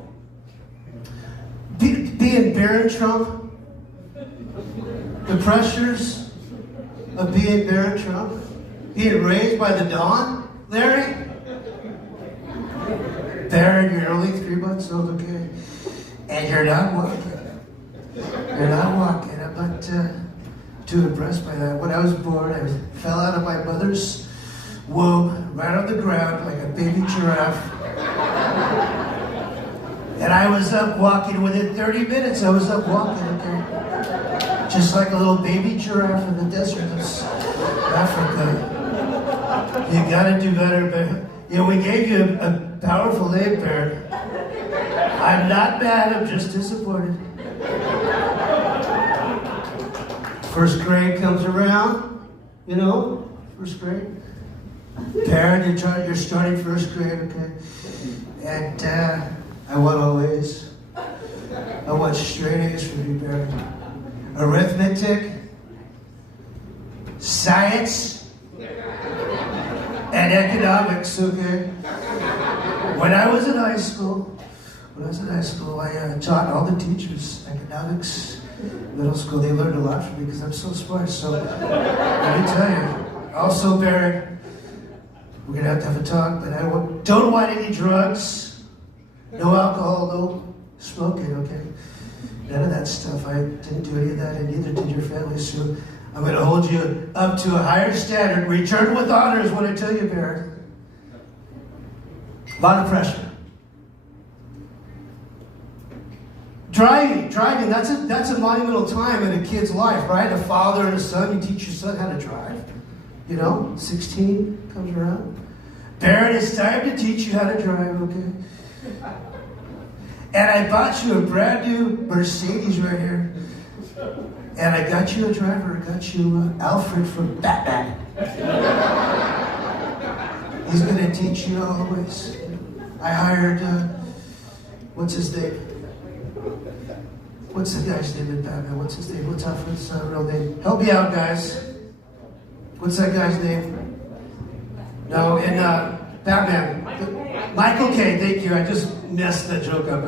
being Barron Trump? The pressures of being Barron Trump? Being raised by the Dawn, Larry? Barron, you're only 3 months old, okay? And you're not walking. You're not walking. I'm not too impressed by that. When I was born, I fell out of my mother's womb, right on the ground like a baby giraffe. And I was up walking within 30 minutes. I was up walking, okay? Just like a little baby giraffe in the desert of Africa. You gotta do better, but yeah, we gave you a powerful name, Barron. I'm not mad, I'm just disappointed. First grade comes around, you know, first grade. Barron, you're starting first grade, okay? And I want all A's. I want straight A's from you, Barron. Arithmetic, science, and economics, okay? When I was in high school, I taught all the teachers economics, middle school. They learned a lot from me because I'm so smart. So let me tell you. Also, Barron, we're gonna have a talk, but I don't want any drugs, no alcohol, no smoking, okay? None of that stuff. I didn't do any of that, and neither did your family. So I'm gonna hold you up to a higher standard. Return with honor is what I tell you, Barron. A lot of pressure. Driving, that's a monumental time in a kid's life, right? A father and a son, you teach your son how to drive. You know, 16 comes around. Barron, it's time to teach you how to drive, okay? And I bought you a brand new Mercedes right here. And I got you a driver, I got you Alfred from Batman. He's gonna teach you all the ways. I hired, what's his name? What's the guy's name in Batman? What's his name? What's Alfred's real name? Help me out, guys. what's that guy's name? No, in Batman. Michael Caine, thank you. I just messed that joke up.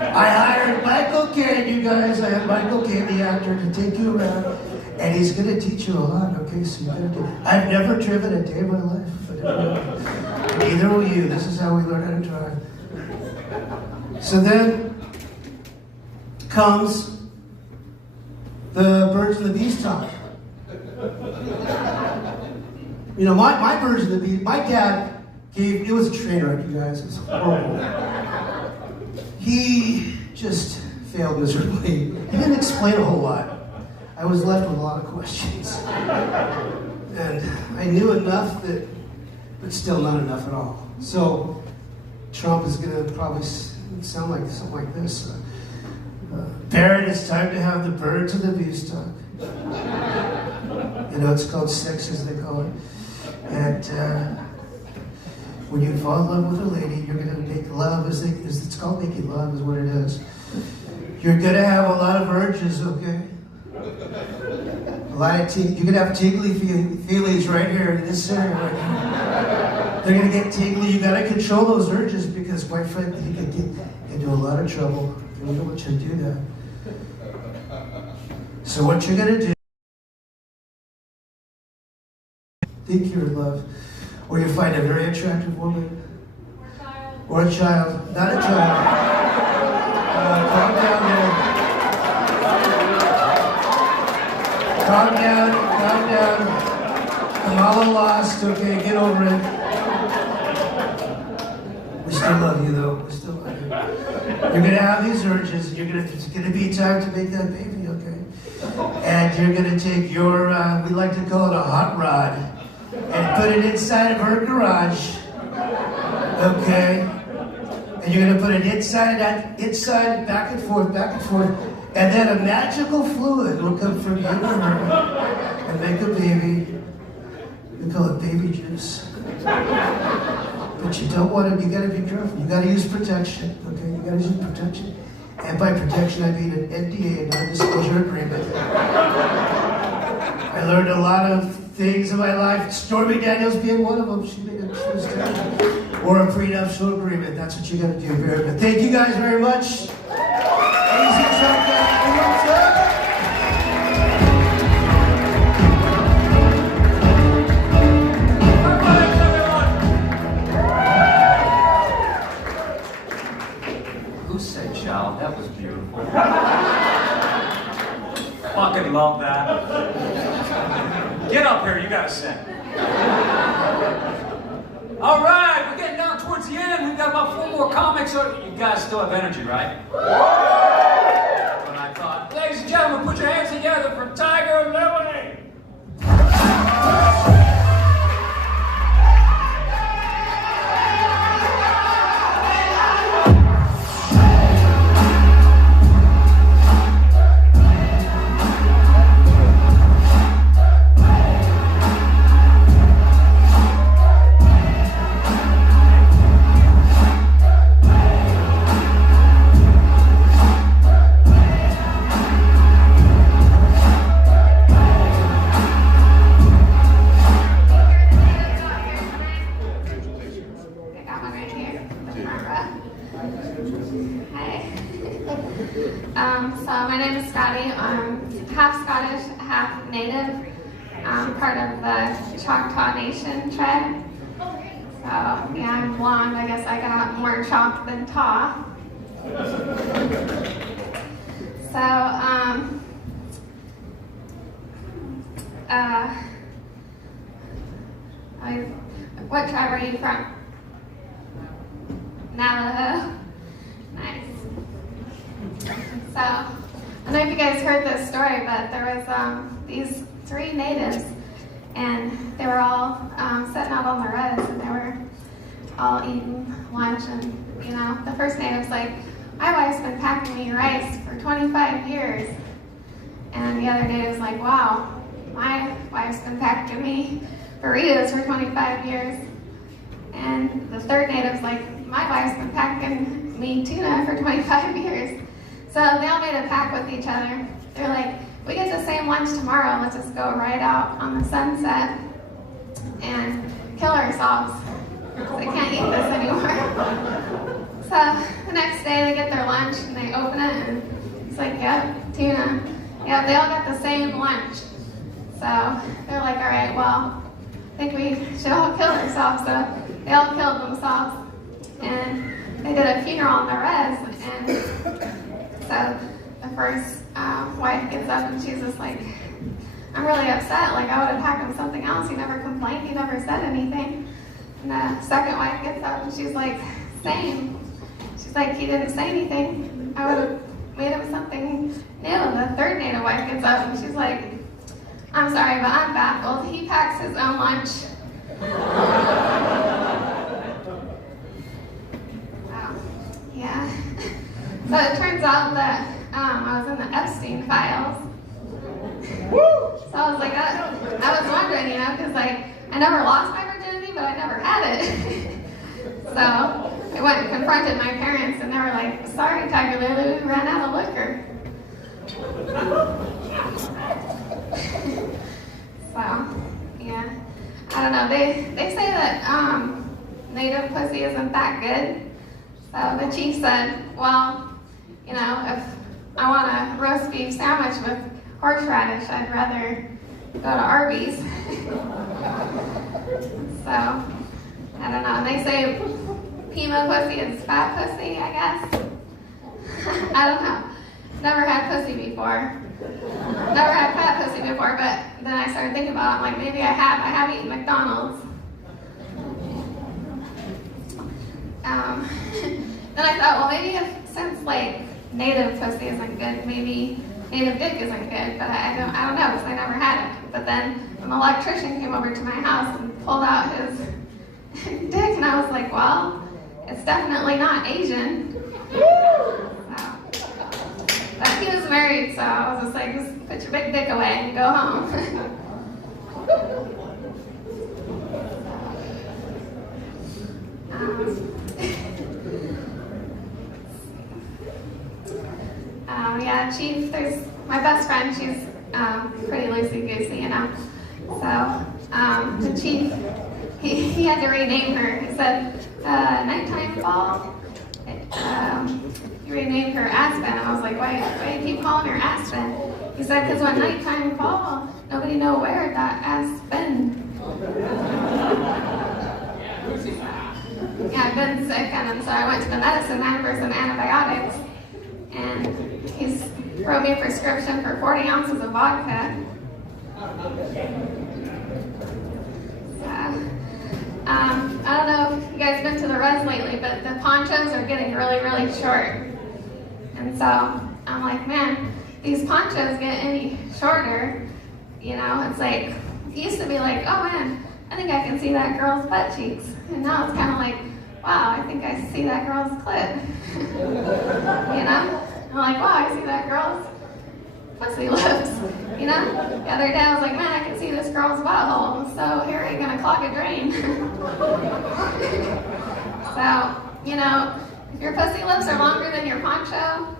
I hired Michael Caine, you guys. I had Michael Caine, the actor, to take you around. And he's going to teach you a lot, okay? So you gotta do. I've never driven a day of my life. Neither will you. This is how we learn how to drive. So then comes the birds and the bees talk. You know, my birds and the bees, my dad it was a train wreck, you guys. It was horrible. He just failed miserably. He didn't explain a whole lot. I was left with a lot of questions. And I knew enough but still not enough at all. So Trump is going to probably sound like something like this. Barrett, it's time to have the birds and the bees talk. You know, it's called sex, as they call it. And when you fall in love with a lady, you're going to make love, it's called making love is what it is. You're going to have a lot of urges, okay? A lot of you're going to have tingly feelings right here in this area right here. They're going to get tingly. You got to control those urges because, quite frankly, you can get into a lot of trouble. You don't want you to do that. So what you're going to do, think you're in love, or you find a very attractive woman, or a child, not a child. Calm down there. Calm down, calm down. I'm all lost, okay, get over it. We still love you though, we still love you. You're gonna have these urges, and it's gonna be time to make that baby, okay? And you're gonna take your, we like to call it a hot rod, and put it inside of her garage, okay? And you're gonna put it inside, back and forth, and then a magical fluid will come from you to her and make a baby. We call it baby juice. But you don't want to, you gotta be careful. You gotta use protection, okay? You gotta use protection. And by protection, I mean an NDA, a non-disclosure agreement. I learned a lot of things in my life, Stormy Daniels being one of them. She made a mistake. Or a prenuptial agreement. That's what you gotta do. Very good. Thank you guys very much. Easy Chuck. Who said child? That was beautiful. Fucking love that. Get up here, you gotta sing. All right, we're getting down towards the end. We've got about 4 more comics. So you guys still have energy, right? That's what I thought. Ladies and gentlemen, put your hands together for Tiger Lily. So my name is Scotty. I'm half Scottish, half Native. I'm part of the Choctaw Nation tribe. So yeah, I'm blonde. I guess I got more chalk than taw. So what tribe are you from? Navajo. Nice. So, I don't know if you guys heard this story, but there was these 3 natives, and they were all sitting out on the res, and they were all eating lunch, and you know, the first native's like, my wife's been packing me rice for 25 years. And the other native's like, wow, my wife's been packing me burritos for 25 years. And the third native's like, my wife's been packing me tuna for 25 years. So they all made a pact with each other. They're like, we get the same lunch tomorrow. Let's just go right out on the sunset and kill ourselves. They can't eat this anymore. So the next day they get their lunch and they open it and it's like, yep, tuna. Yeah, they all got the same lunch. So they're like, all right, well, I think we should all kill ourselves. So they all killed themselves. And they did a funeral on the res. And so the first wife gets up and she's just like, I'm really upset. Like, I would have packed him something else. He never complained. He never said anything. And the second wife gets up and she's like, same. She's like, he didn't say anything. I would have made him something new. The third Native wife gets up and she's like, I'm sorry, but I'm baffled. He packs his own lunch. Wow. Yeah. So it turns out that I was in the Epstein files. So I was like, I was wondering, you know, because like I never lost my virginity, but I never had it. So I went and confronted my parents, and they were like, sorry, Tiger Lulu, we ran out of liquor. So, yeah, I don't know. They say that Native pussy isn't that good. So the chief said, well, you know, if I want a roast beef sandwich with horseradish, I'd rather go to Arby's. So, I don't know. They say Pima pussy is fat pussy, I guess. I don't know. Never had pussy before. Never had fat pussy before, but then I started thinking about it. I'm like, maybe I have. I have eaten McDonald's. Then I thought, well, maybe since like Native pussy isn't good, maybe Native dick isn't good, but I don't know because I never had it. But then an electrician came over to my house and pulled out his dick, and I was like, well, it's definitely not Asian. But he was married, so I was just like, just put your big dick away and go home. Yeah, Chief, there's my best friend, she's pretty loosey-goosey, you know. So, the Chief, he had to rename her. He said, nighttime fall. He renamed her Aspen. I was like, why do you keep calling her Aspen? He said, because when nighttime fall, nobody know where that Aspen. Yeah, I've been sick, and so I went to the medicine man for some antibiotics, and he's wrote me a prescription for 40 ounces of vodka. I don't know if you guys been to the res lately, but the ponchos are getting really, really short. And so I'm like, man, these ponchos get any shorter, you know, it's like, it used to be like, oh man, I think I can see that girl's butt cheeks. And now it's kind of like, wow, I think I see that girl's clit. You know? I'm like, wow, I see that girl's pussy lips. You know? The other day I was like, man, I can see this girl's butthole, so here I'm gonna clog a drain. So, you know, if your pussy lips are longer than your poncho,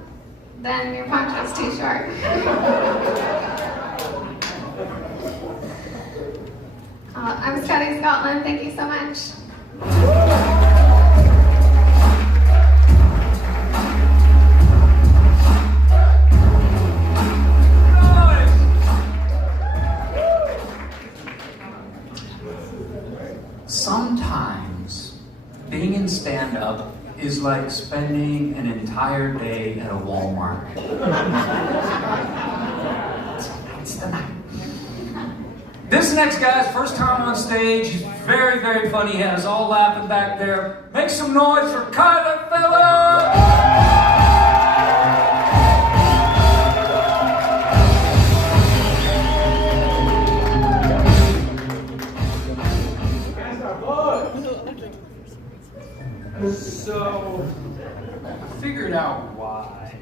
then your poncho's too short. I'm Scotty Scotland, thank you so much. Sometimes being in stand-up is like spending an entire day at a Walmart. It's the night. This next guy's first time on stage. He's very, very funny. He had us all laughing back there. Make some noise for Kyler Fella! So, I figured out why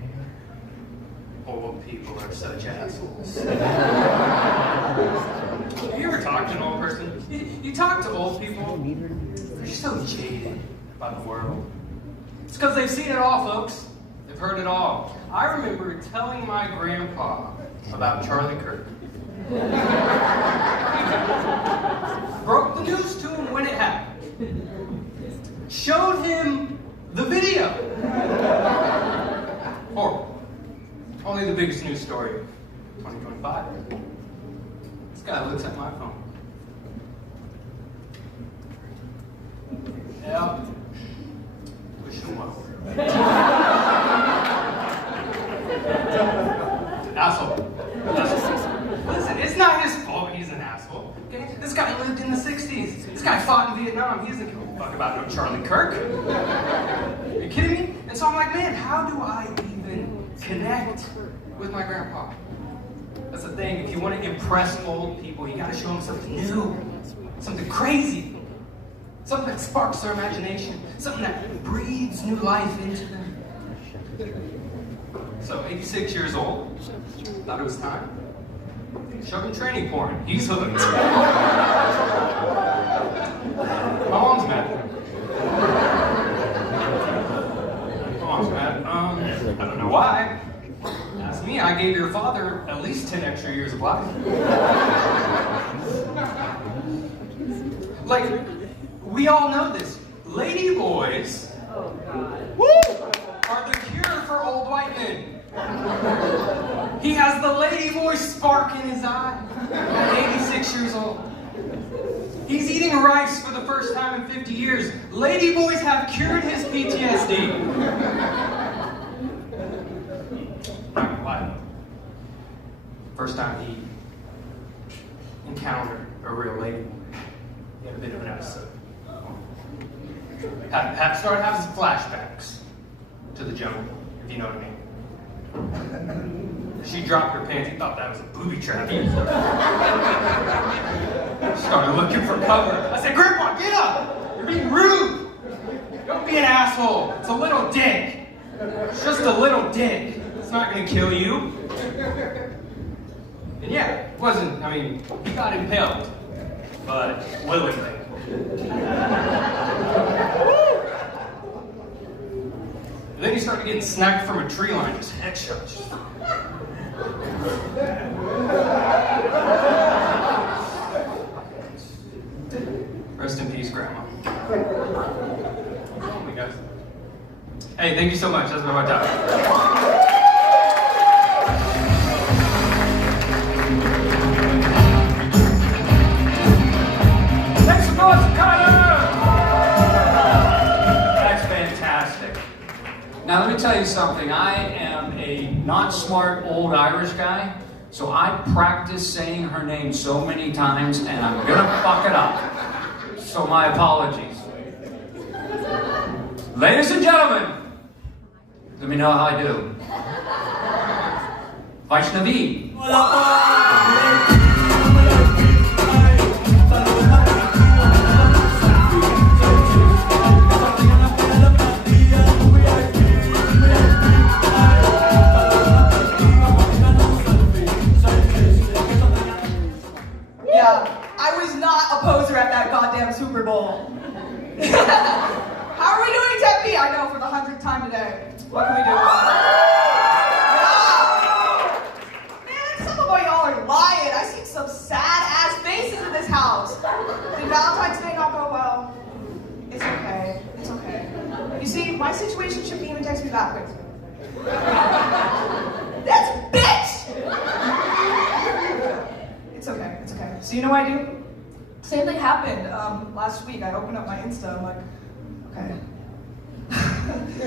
old people are such assholes. Have you ever talked to an old person? You talk to old people, they're so jaded about the world. It's because they've seen it all, folks. They've heard it all. I remember telling my grandpa about Charlie Kirk. Broke the news to him when it happened. Showed him the video. Horrible. Only the biggest news story of 2025. This guy looks at my phone. Yeah. Wish him well. Asshole. Listen, it's not his fault he's an asshole. Okay? This guy lived in the 60s. This guy fought in Vietnam. He doesn't give a fuck about no Charlie Kirk. Are you kidding me? And so I'm like, man, how do I even connect with my grandpa? That's the thing. If you want to impress old people, you got to show them something new, something crazy, something that sparks their imagination, something that breathes new life into them. So, 86 years old, thought it was time. Showed him training porn. He's hooked. My mom's mad. My mom's mad. I don't know why. Ask me, I gave your father at least 10 extra years of life. Like, we all know this. Lady boys are the cure for old white men. He has the lady boy spark in his eye at 86 years old. He's eating rice for the first time in 50 years. Lady boys have cured his PTSD. Not gonna lie. First time he encountered a real lady boy, he had a bit of an episode. Started having some flashbacks to the jungle, if you know what I mean. She dropped her pants. He thought that was a booby trap. Started looking for cover. I said, Grandpa, get up! You're being rude! Don't be an asshole. It's a little dick. It's just a little dick. It's not gonna kill you. And yeah, it wasn't, I mean, he got impaled, but willingly. And then he started getting snagged from a tree line, just headshots. Rest in peace, Grandma. Oh my God. Hey, thank you so much. That's been my time. Now let me tell you something, I am a not smart old Irish guy, so I practiced saying her name so many times and I'm gonna fuck it up. So my apologies. Ladies and gentlemen, let me know how I do. Vaishnavi. At that goddamn Super Bowl. How are we doing, Tempe? I know, for the 100th time today. What can we do? Yeah. Man, some of y'all are lying. I see some sad-ass faces in this house. Did Valentine's Day not go well? It's okay. It's okay. You see, my situation shouldn't even text me that quick. That's bitch! It's okay. It's okay. So you know what I do? Same thing happened last week. I opened up my Insta. I'm like, okay,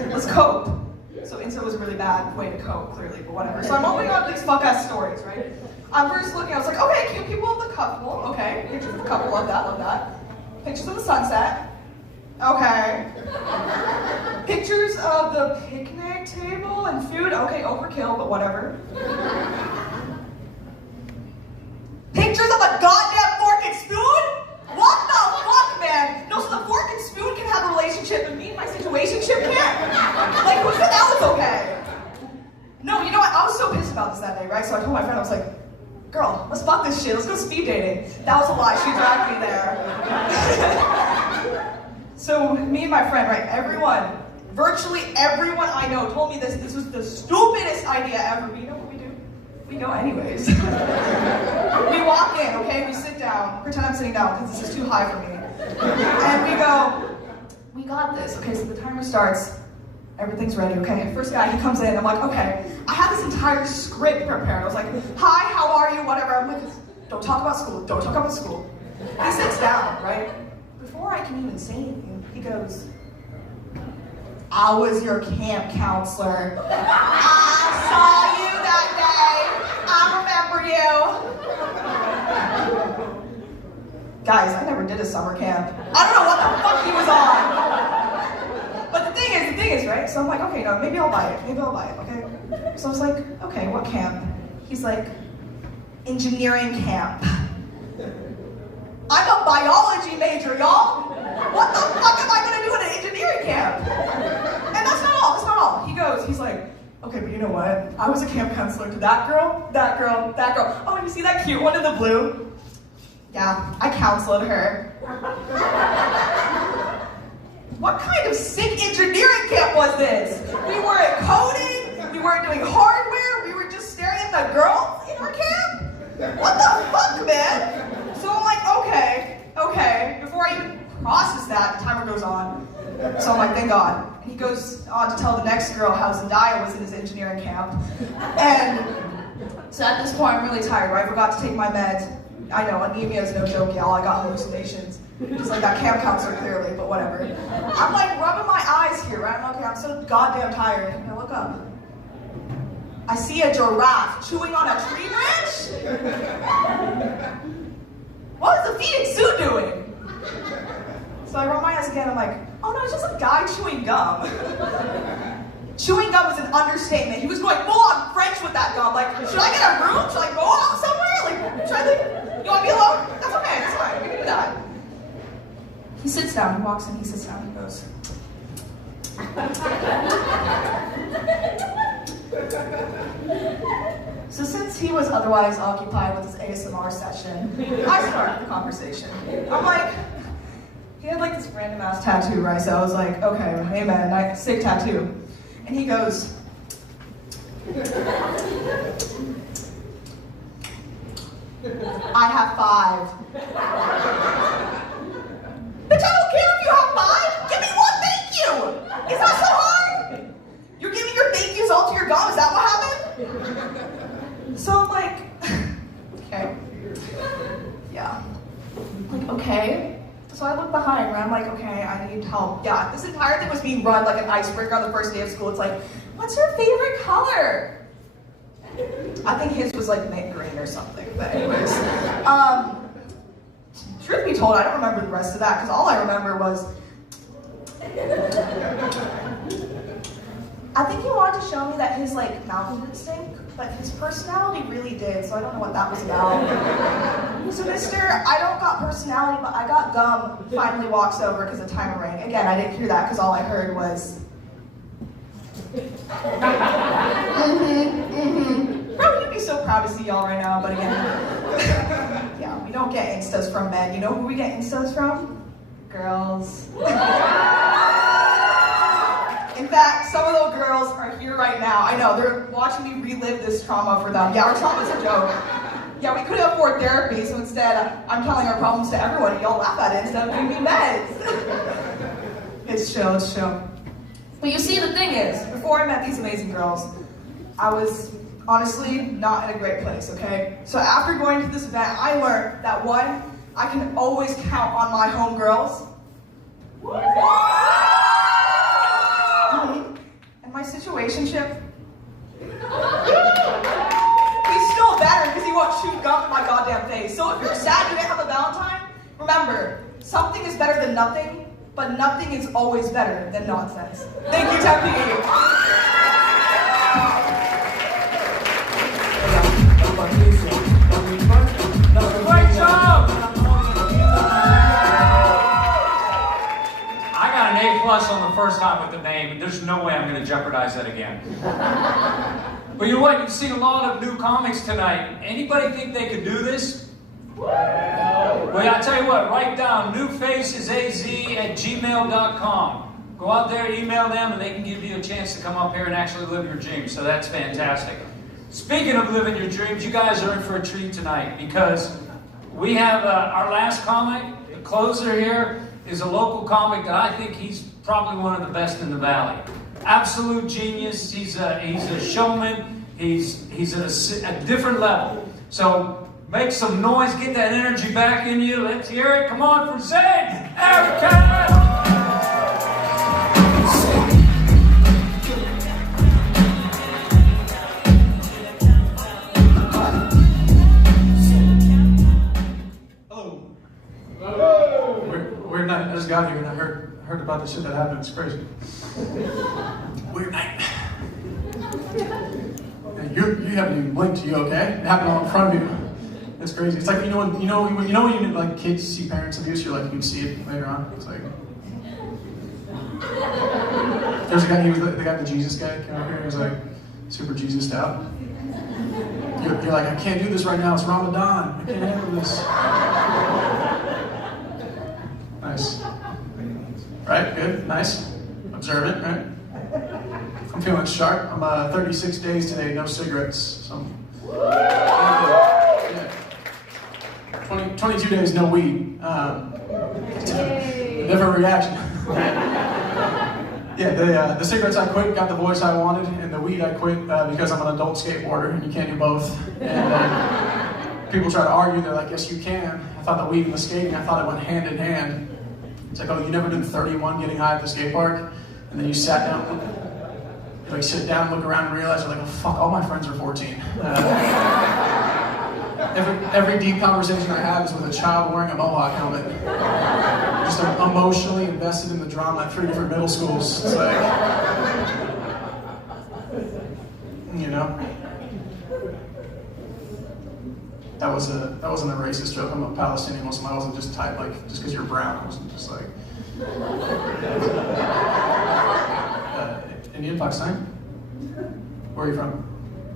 let's cope. So Insta was a really bad way to cope, clearly, but whatever. So I'm opening up these fuck-ass stories, right? I'm first looking, I was like, okay, cute people of the couple. Okay, pictures of the couple, love that. Pictures of the sunset. Okay. Pictures of the picnic table and food. Okay, overkill, but whatever. Pictures of a goddamn fork and spoon? What the fuck, man? No, so the fork and spoon can have a relationship, but me and my situationship can't? Like, who said that was okay? No, you know what? I was so pissed about this that day, right? So I told my friend, I was like, girl, let's fuck this shit. Let's go speed dating. That was a lie. She dragged me there. So me and my friend, right? Virtually everyone I know told me this was the stupidest idea ever. But you know what we do? We go anyways. We walk in, okay? We sit down. Pretend I'm sitting down because this is too high for me. And we go, we got this. Okay, so the timer starts. Everything's ready, okay? First guy, he comes in. I'm like, okay. I had this entire script prepared. I was like, hi, how are you? Whatever. I'm like, don't talk about school. Don't talk about school. He sits down, right? Before I can even say anything, he goes, I was your camp counselor. I saw you that day. I remember you. Guys, I never did a summer camp. I don't know what the fuck he was on. But the thing is, right? So I'm like, okay, no, maybe I'll buy it. Okay? So I was like, okay, what camp? He's like, engineering camp. I'm a biology major, y'all. What the fuck am I gonna do in an engineering camp? And that's not all. He's like, okay, but you know what? I was a camp counselor to that girl. Oh, and you see that cute one in the blue? Yeah, I counseled her. What kind of sick engineering camp was this? We weren't coding, we weren't doing hardware, we were just staring at the girls in our camp? What the fuck, man? So I'm like, okay. Before I even process that, the timer goes on. So I'm like, thank God. And he goes on to tell the next girl how Zendaya was in his engineering camp. And so at this point, I'm really tired, right? I forgot to take my meds. I know, anemia is no joke, y'all. I got hallucinations. Just like that camp counselor, clearly, but whatever. I'm like rubbing my eyes here, right? I'm okay, I'm so goddamn tired. And I look up. I see a giraffe chewing on a tree branch? What is the feeding suit doing? So I rub my eyes again, I'm like, oh no, it's just a guy chewing gum. Chewing gum is an understatement. He was going full on French with that gum. Like, should I get a room? Should I go out somewhere? Like, should I think, you want to be alone? That's okay, that's fine, we can do that. He sits down, he walks in, he sits down, he goes. So since he was otherwise occupied with his ASMR session, I started the conversation. I'm like, he had like this random ass tattoo, right? So I was like, okay, hey man, sick tattoo. And he goes, I have 5. Bitch, I don't care if you have 5. Give me one thank you. Is that so hard? You're giving your thank yous all to your gum? Is that what happened? So I'm like, okay. Yeah. Like, okay. So I look behind, right? I'm like, okay, I need help. Yeah, this entire thing was being run like an icebreaker on the first day of school. It's like, what's your favorite color? I think his was like mint green or something, but anyways. Truth be told, I don't remember the rest of that, because all I remember was, I think he wanted to show me that his like mouth didn't stink, but his personality really did, so I don't know what that was about. So Mr. I don't got personality, but I got gum, finally walks over because the timer rang. Again, I didn't hear that because all I heard was, Bro, you'd be so proud to see y'all right now, but again, yeah, we don't get instas from men. You know who we get instas from? Girls. In fact, some of those girls are here right now. I know, they're watching me relive this trauma for them. Yeah, our trauma's a joke. Yeah, we couldn't afford therapy, so instead, I'm telling our problems to everyone, and y'all laugh at it instead of giving me meds. It's chill, it's chill. But you see, the thing is, before I met these amazing girls, I was honestly not in a great place, okay? So after going to this event, I learned that one, I can always count on my homegirls. And my situationship, he's still better because he won't chew gum in my goddamn face. So if you're sad you didn't have a Valentine, remember, something is better than nothing, but nothing is always better than nonsense. Thank you, Tempe. Great job! I got an A+ on the first time with the name, and there's no way I'm going to jeopardize that again. But you know what? You've seen a lot of new comics tonight. Anybody think they could do this? Well, I tell you what, write down newfacesaz@gmail.com. Go out there, email them, and they can give you a chance to come up here and actually live your dreams. So that's fantastic. Speaking of living your dreams, you guys are in for a treat tonight because we have our last comic. The closer here is a local comic that I think he's probably one of the best in the valley. Absolute genius. He's a showman. He's at a different level. So make some noise, get that energy back in you. Let's hear it. Come on for Zane, Erica. Weird night. I just got here and I heard about the shit that happened. It's crazy. Weird night. You haven't even blinked. You okay? It happened all in front of you. It's crazy. It's like when you like kids see parents abuse, you're like you can see it later on. It's like there's a guy. He was the guy, the Jesus guy, came up here. He was like super Jesused out. You're like, I can't do this right now. It's Ramadan. I can't handle this. Nice. Right? Good. Nice. Observant, right? I'm feeling sharp. I'm 36 days today, no cigarettes. So yeah. 22 days, no weed. Different reaction. Yeah, the cigarettes I quit, got the voice I wanted, and the weed I quit because I'm an adult skateboarder, and you can't do both. And people try to argue, they're like, yes, you can. I thought the weed and the skating, I thought it went hand in hand. It's like, oh, you never did 31 getting high at the skate park? And then you sat down, you like sit down, look around, and realize you're like, oh fuck, all my friends are 14. Every deep conversation I have is with a child wearing a mohawk helmet. Just emotionally invested in the drama at 3 different middle schools. It's like, you know. That wasn't a racist joke. I'm a Palestinian Muslim. I wasn't just typed like just because you're brown. I wasn't just like Indian, Pakistan. Where are you from?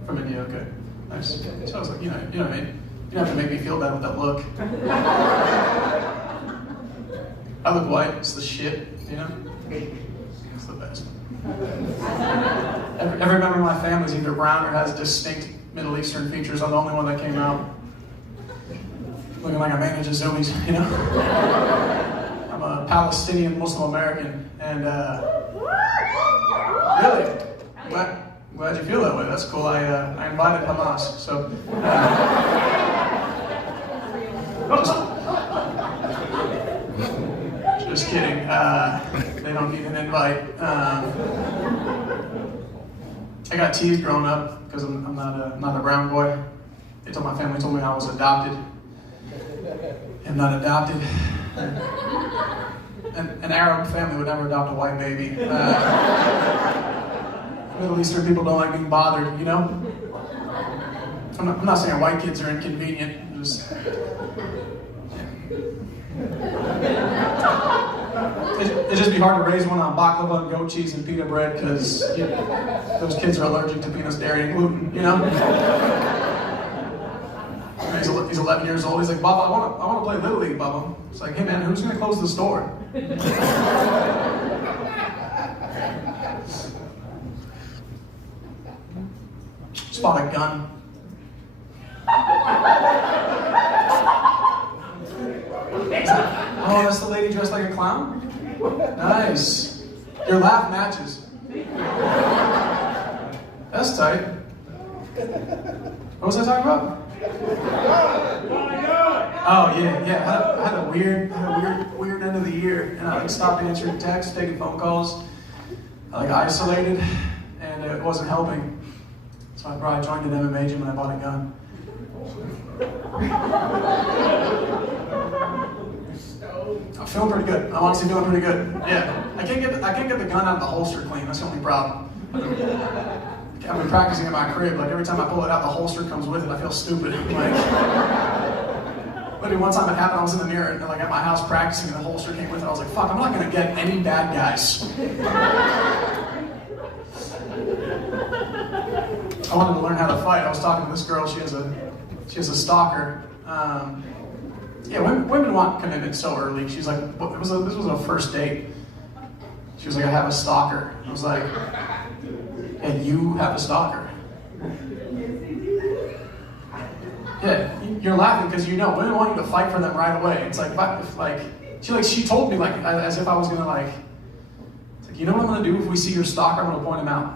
From India. Okay, nice. So I was like, you know what I mean. You don't have to make me feel bad with that look. I look white. It's the shit. You know. It's the best. Every member of my family is either brown or has distinct Middle Eastern features. I'm the only one that came out looking like I manage a zoomies, you know? I'm a Palestinian Muslim American, and really, glad you feel that way. That's cool. I invited Hamas, so just kidding. They don't need an invite. I got teased growing up because I'm not a brown boy. My family told me I was adopted. I'm not adopted. An Arab family would never adopt a white baby. Middle Eastern people don't like being bothered, you know? I'm not saying white kids are inconvenient. It'd just be hard to raise one on baklava and goat cheese and pita bread because those kids are allergic to peanuts, dairy, and gluten, you know? He's 11 years old. He's like, Baba, I want to play Little League, Baba. It's like, hey man, who's going to close the store? Spot a gun. Oh, that's the lady dressed like a clown? Nice. Your laugh matches. That's tight. What was I talking about? Oh yeah. I had a weird end of the year, and I like stopped answering texts, taking phone calls. I like isolated, and it wasn't helping. So I joined an MMA gym and I bought a gun. I'm feeling pretty good. I'm honestly feeling pretty good. Yeah, I can't get the gun out of the holster clean. That's the only problem. I've been practicing in my crib. Like every time I pull it out, the holster comes with it. I feel stupid. Like, literally one time it happened. I was in the mirror and like at my house practicing, and the holster came with it. I was like, "Fuck! I'm not gonna get any bad guys." I wanted to learn how to fight. I was talking to this girl. She has a stalker. Yeah, women want commitment so early. She's like, this was a first date. She was like, I have a stalker. I was like, and you have a stalker. Yeah, you're laughing because you know women want you to fight for them right away. It's like, she told me like as if I was gonna like, it's like, you know what I'm gonna do if we see your stalker? I'm gonna point him out.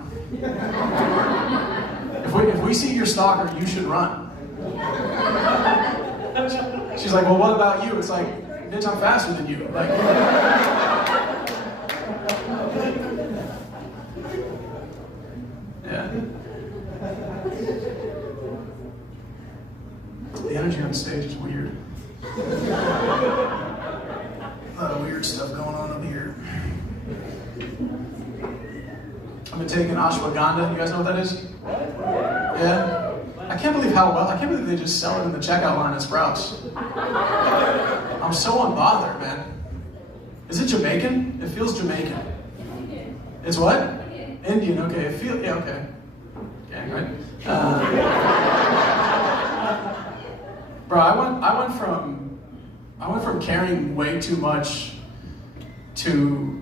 If we see your stalker, you should run. She's like, well, what about you? It's like, bitch, I'm faster than you. Like, yeah. The energy on stage is weird. A lot of weird stuff going on up here. I've been taking ashwagandha. You guys know what that is? Yeah? I can't believe they just sell it in the checkout line at Sprouts. I'm so unbothered, man. Is it Jamaican? It feels Jamaican. It's what? Indian, okay. Yeah, okay. Gang, right? Bro, I went from caring way too much to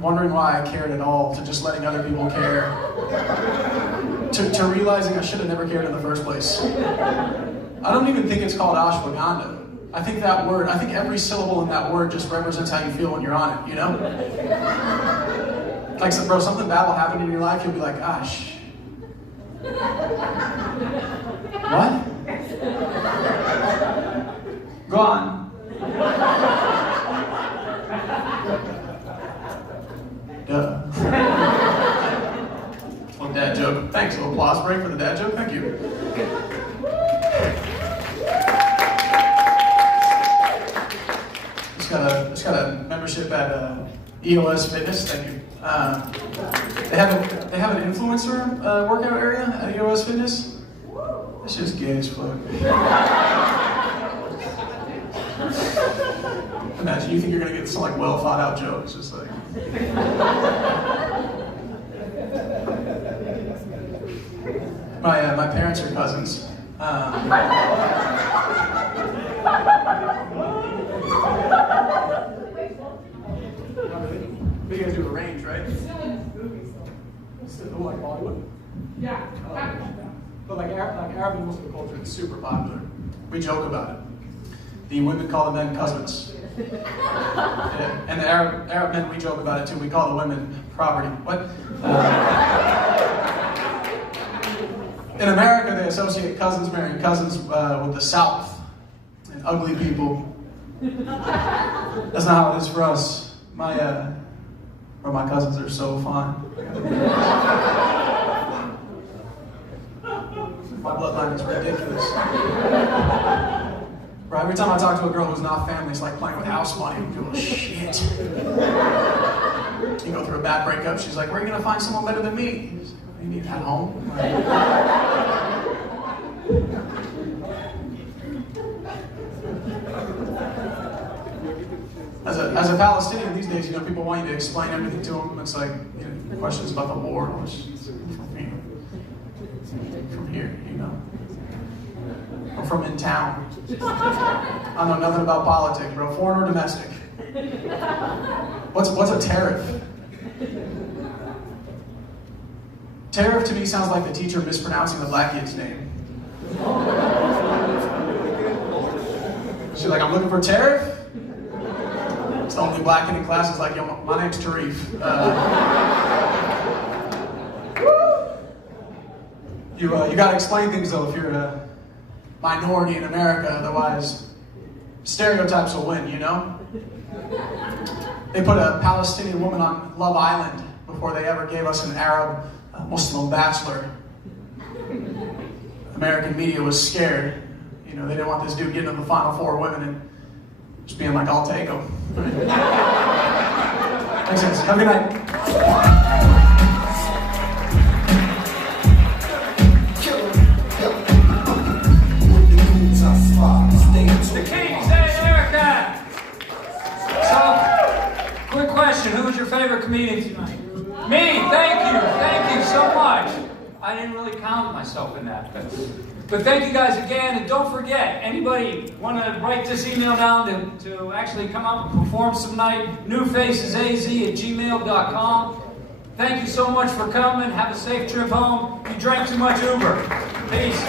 wondering why I cared at all, to just letting other people care, to realizing I should have never cared in the first place. I don't even think it's called ashwagandha. I think every syllable in that word just represents how you feel when you're on it, you know? Like, bro, something bad will happen in your life, you'll be like, gosh. What? Go on. Duh. Little dad joke. Thanks. A little applause break for the dad joke. Thank you. Just got a membership at EOS Fitness. Thank you. They have an influencer workout area at EOS Fitness. That's just gay as fuck. Imagine you think you're gonna get some like well thought out joke. It's just like. My parents are cousins. What do you guys do? Arrange, right? Still like Bollywood? Yeah. But like Arab and Muslim culture, it's super popular. We joke about it. The women call the men cousins. Yeah. And the Arab men, we joke about it too. We call the women property. What? In America, they associate cousins marrying cousins with the South and ugly people. That's not how it is for us. My cousins are so fine. My bloodline is ridiculous. Bro, every time I talk to a girl who's not family, it's like playing with house money. I'm doing shit. You go through a bad breakup, she's like, where are you gonna find someone better than me? You mean at home? As a Palestinian these days, people want you to explain everything to them. It's like questions about the war. From here, I'm from in town. I know nothing about politics, bro. Foreign or domestic. What's a tariff? Tariff to me sounds like the teacher mispronouncing the black kid's name. She's like, I'm looking for tariff? It's the only black kid in class is like, yo, my name's Tarif. You gotta explain things though if you're a minority in America, otherwise stereotypes will win, you know? They put a Palestinian woman on Love Island before they ever gave us an Arab Muslim bachelor. American media was scared. They didn't want this dude getting to the final 4 women and just being like, I'll take them. Thanks, guys. Have a good night. The Kings, hey Erica! So, quick question, who was your favorite comedian tonight? Me, thank you so much. I didn't really count myself in that. But thank you guys again, and don't forget, anybody want to write this email down to actually come up and perform some night, newfacesaz@gmail.com. Thank you so much for coming. Have a safe trip home. You drank too much Uber. Peace.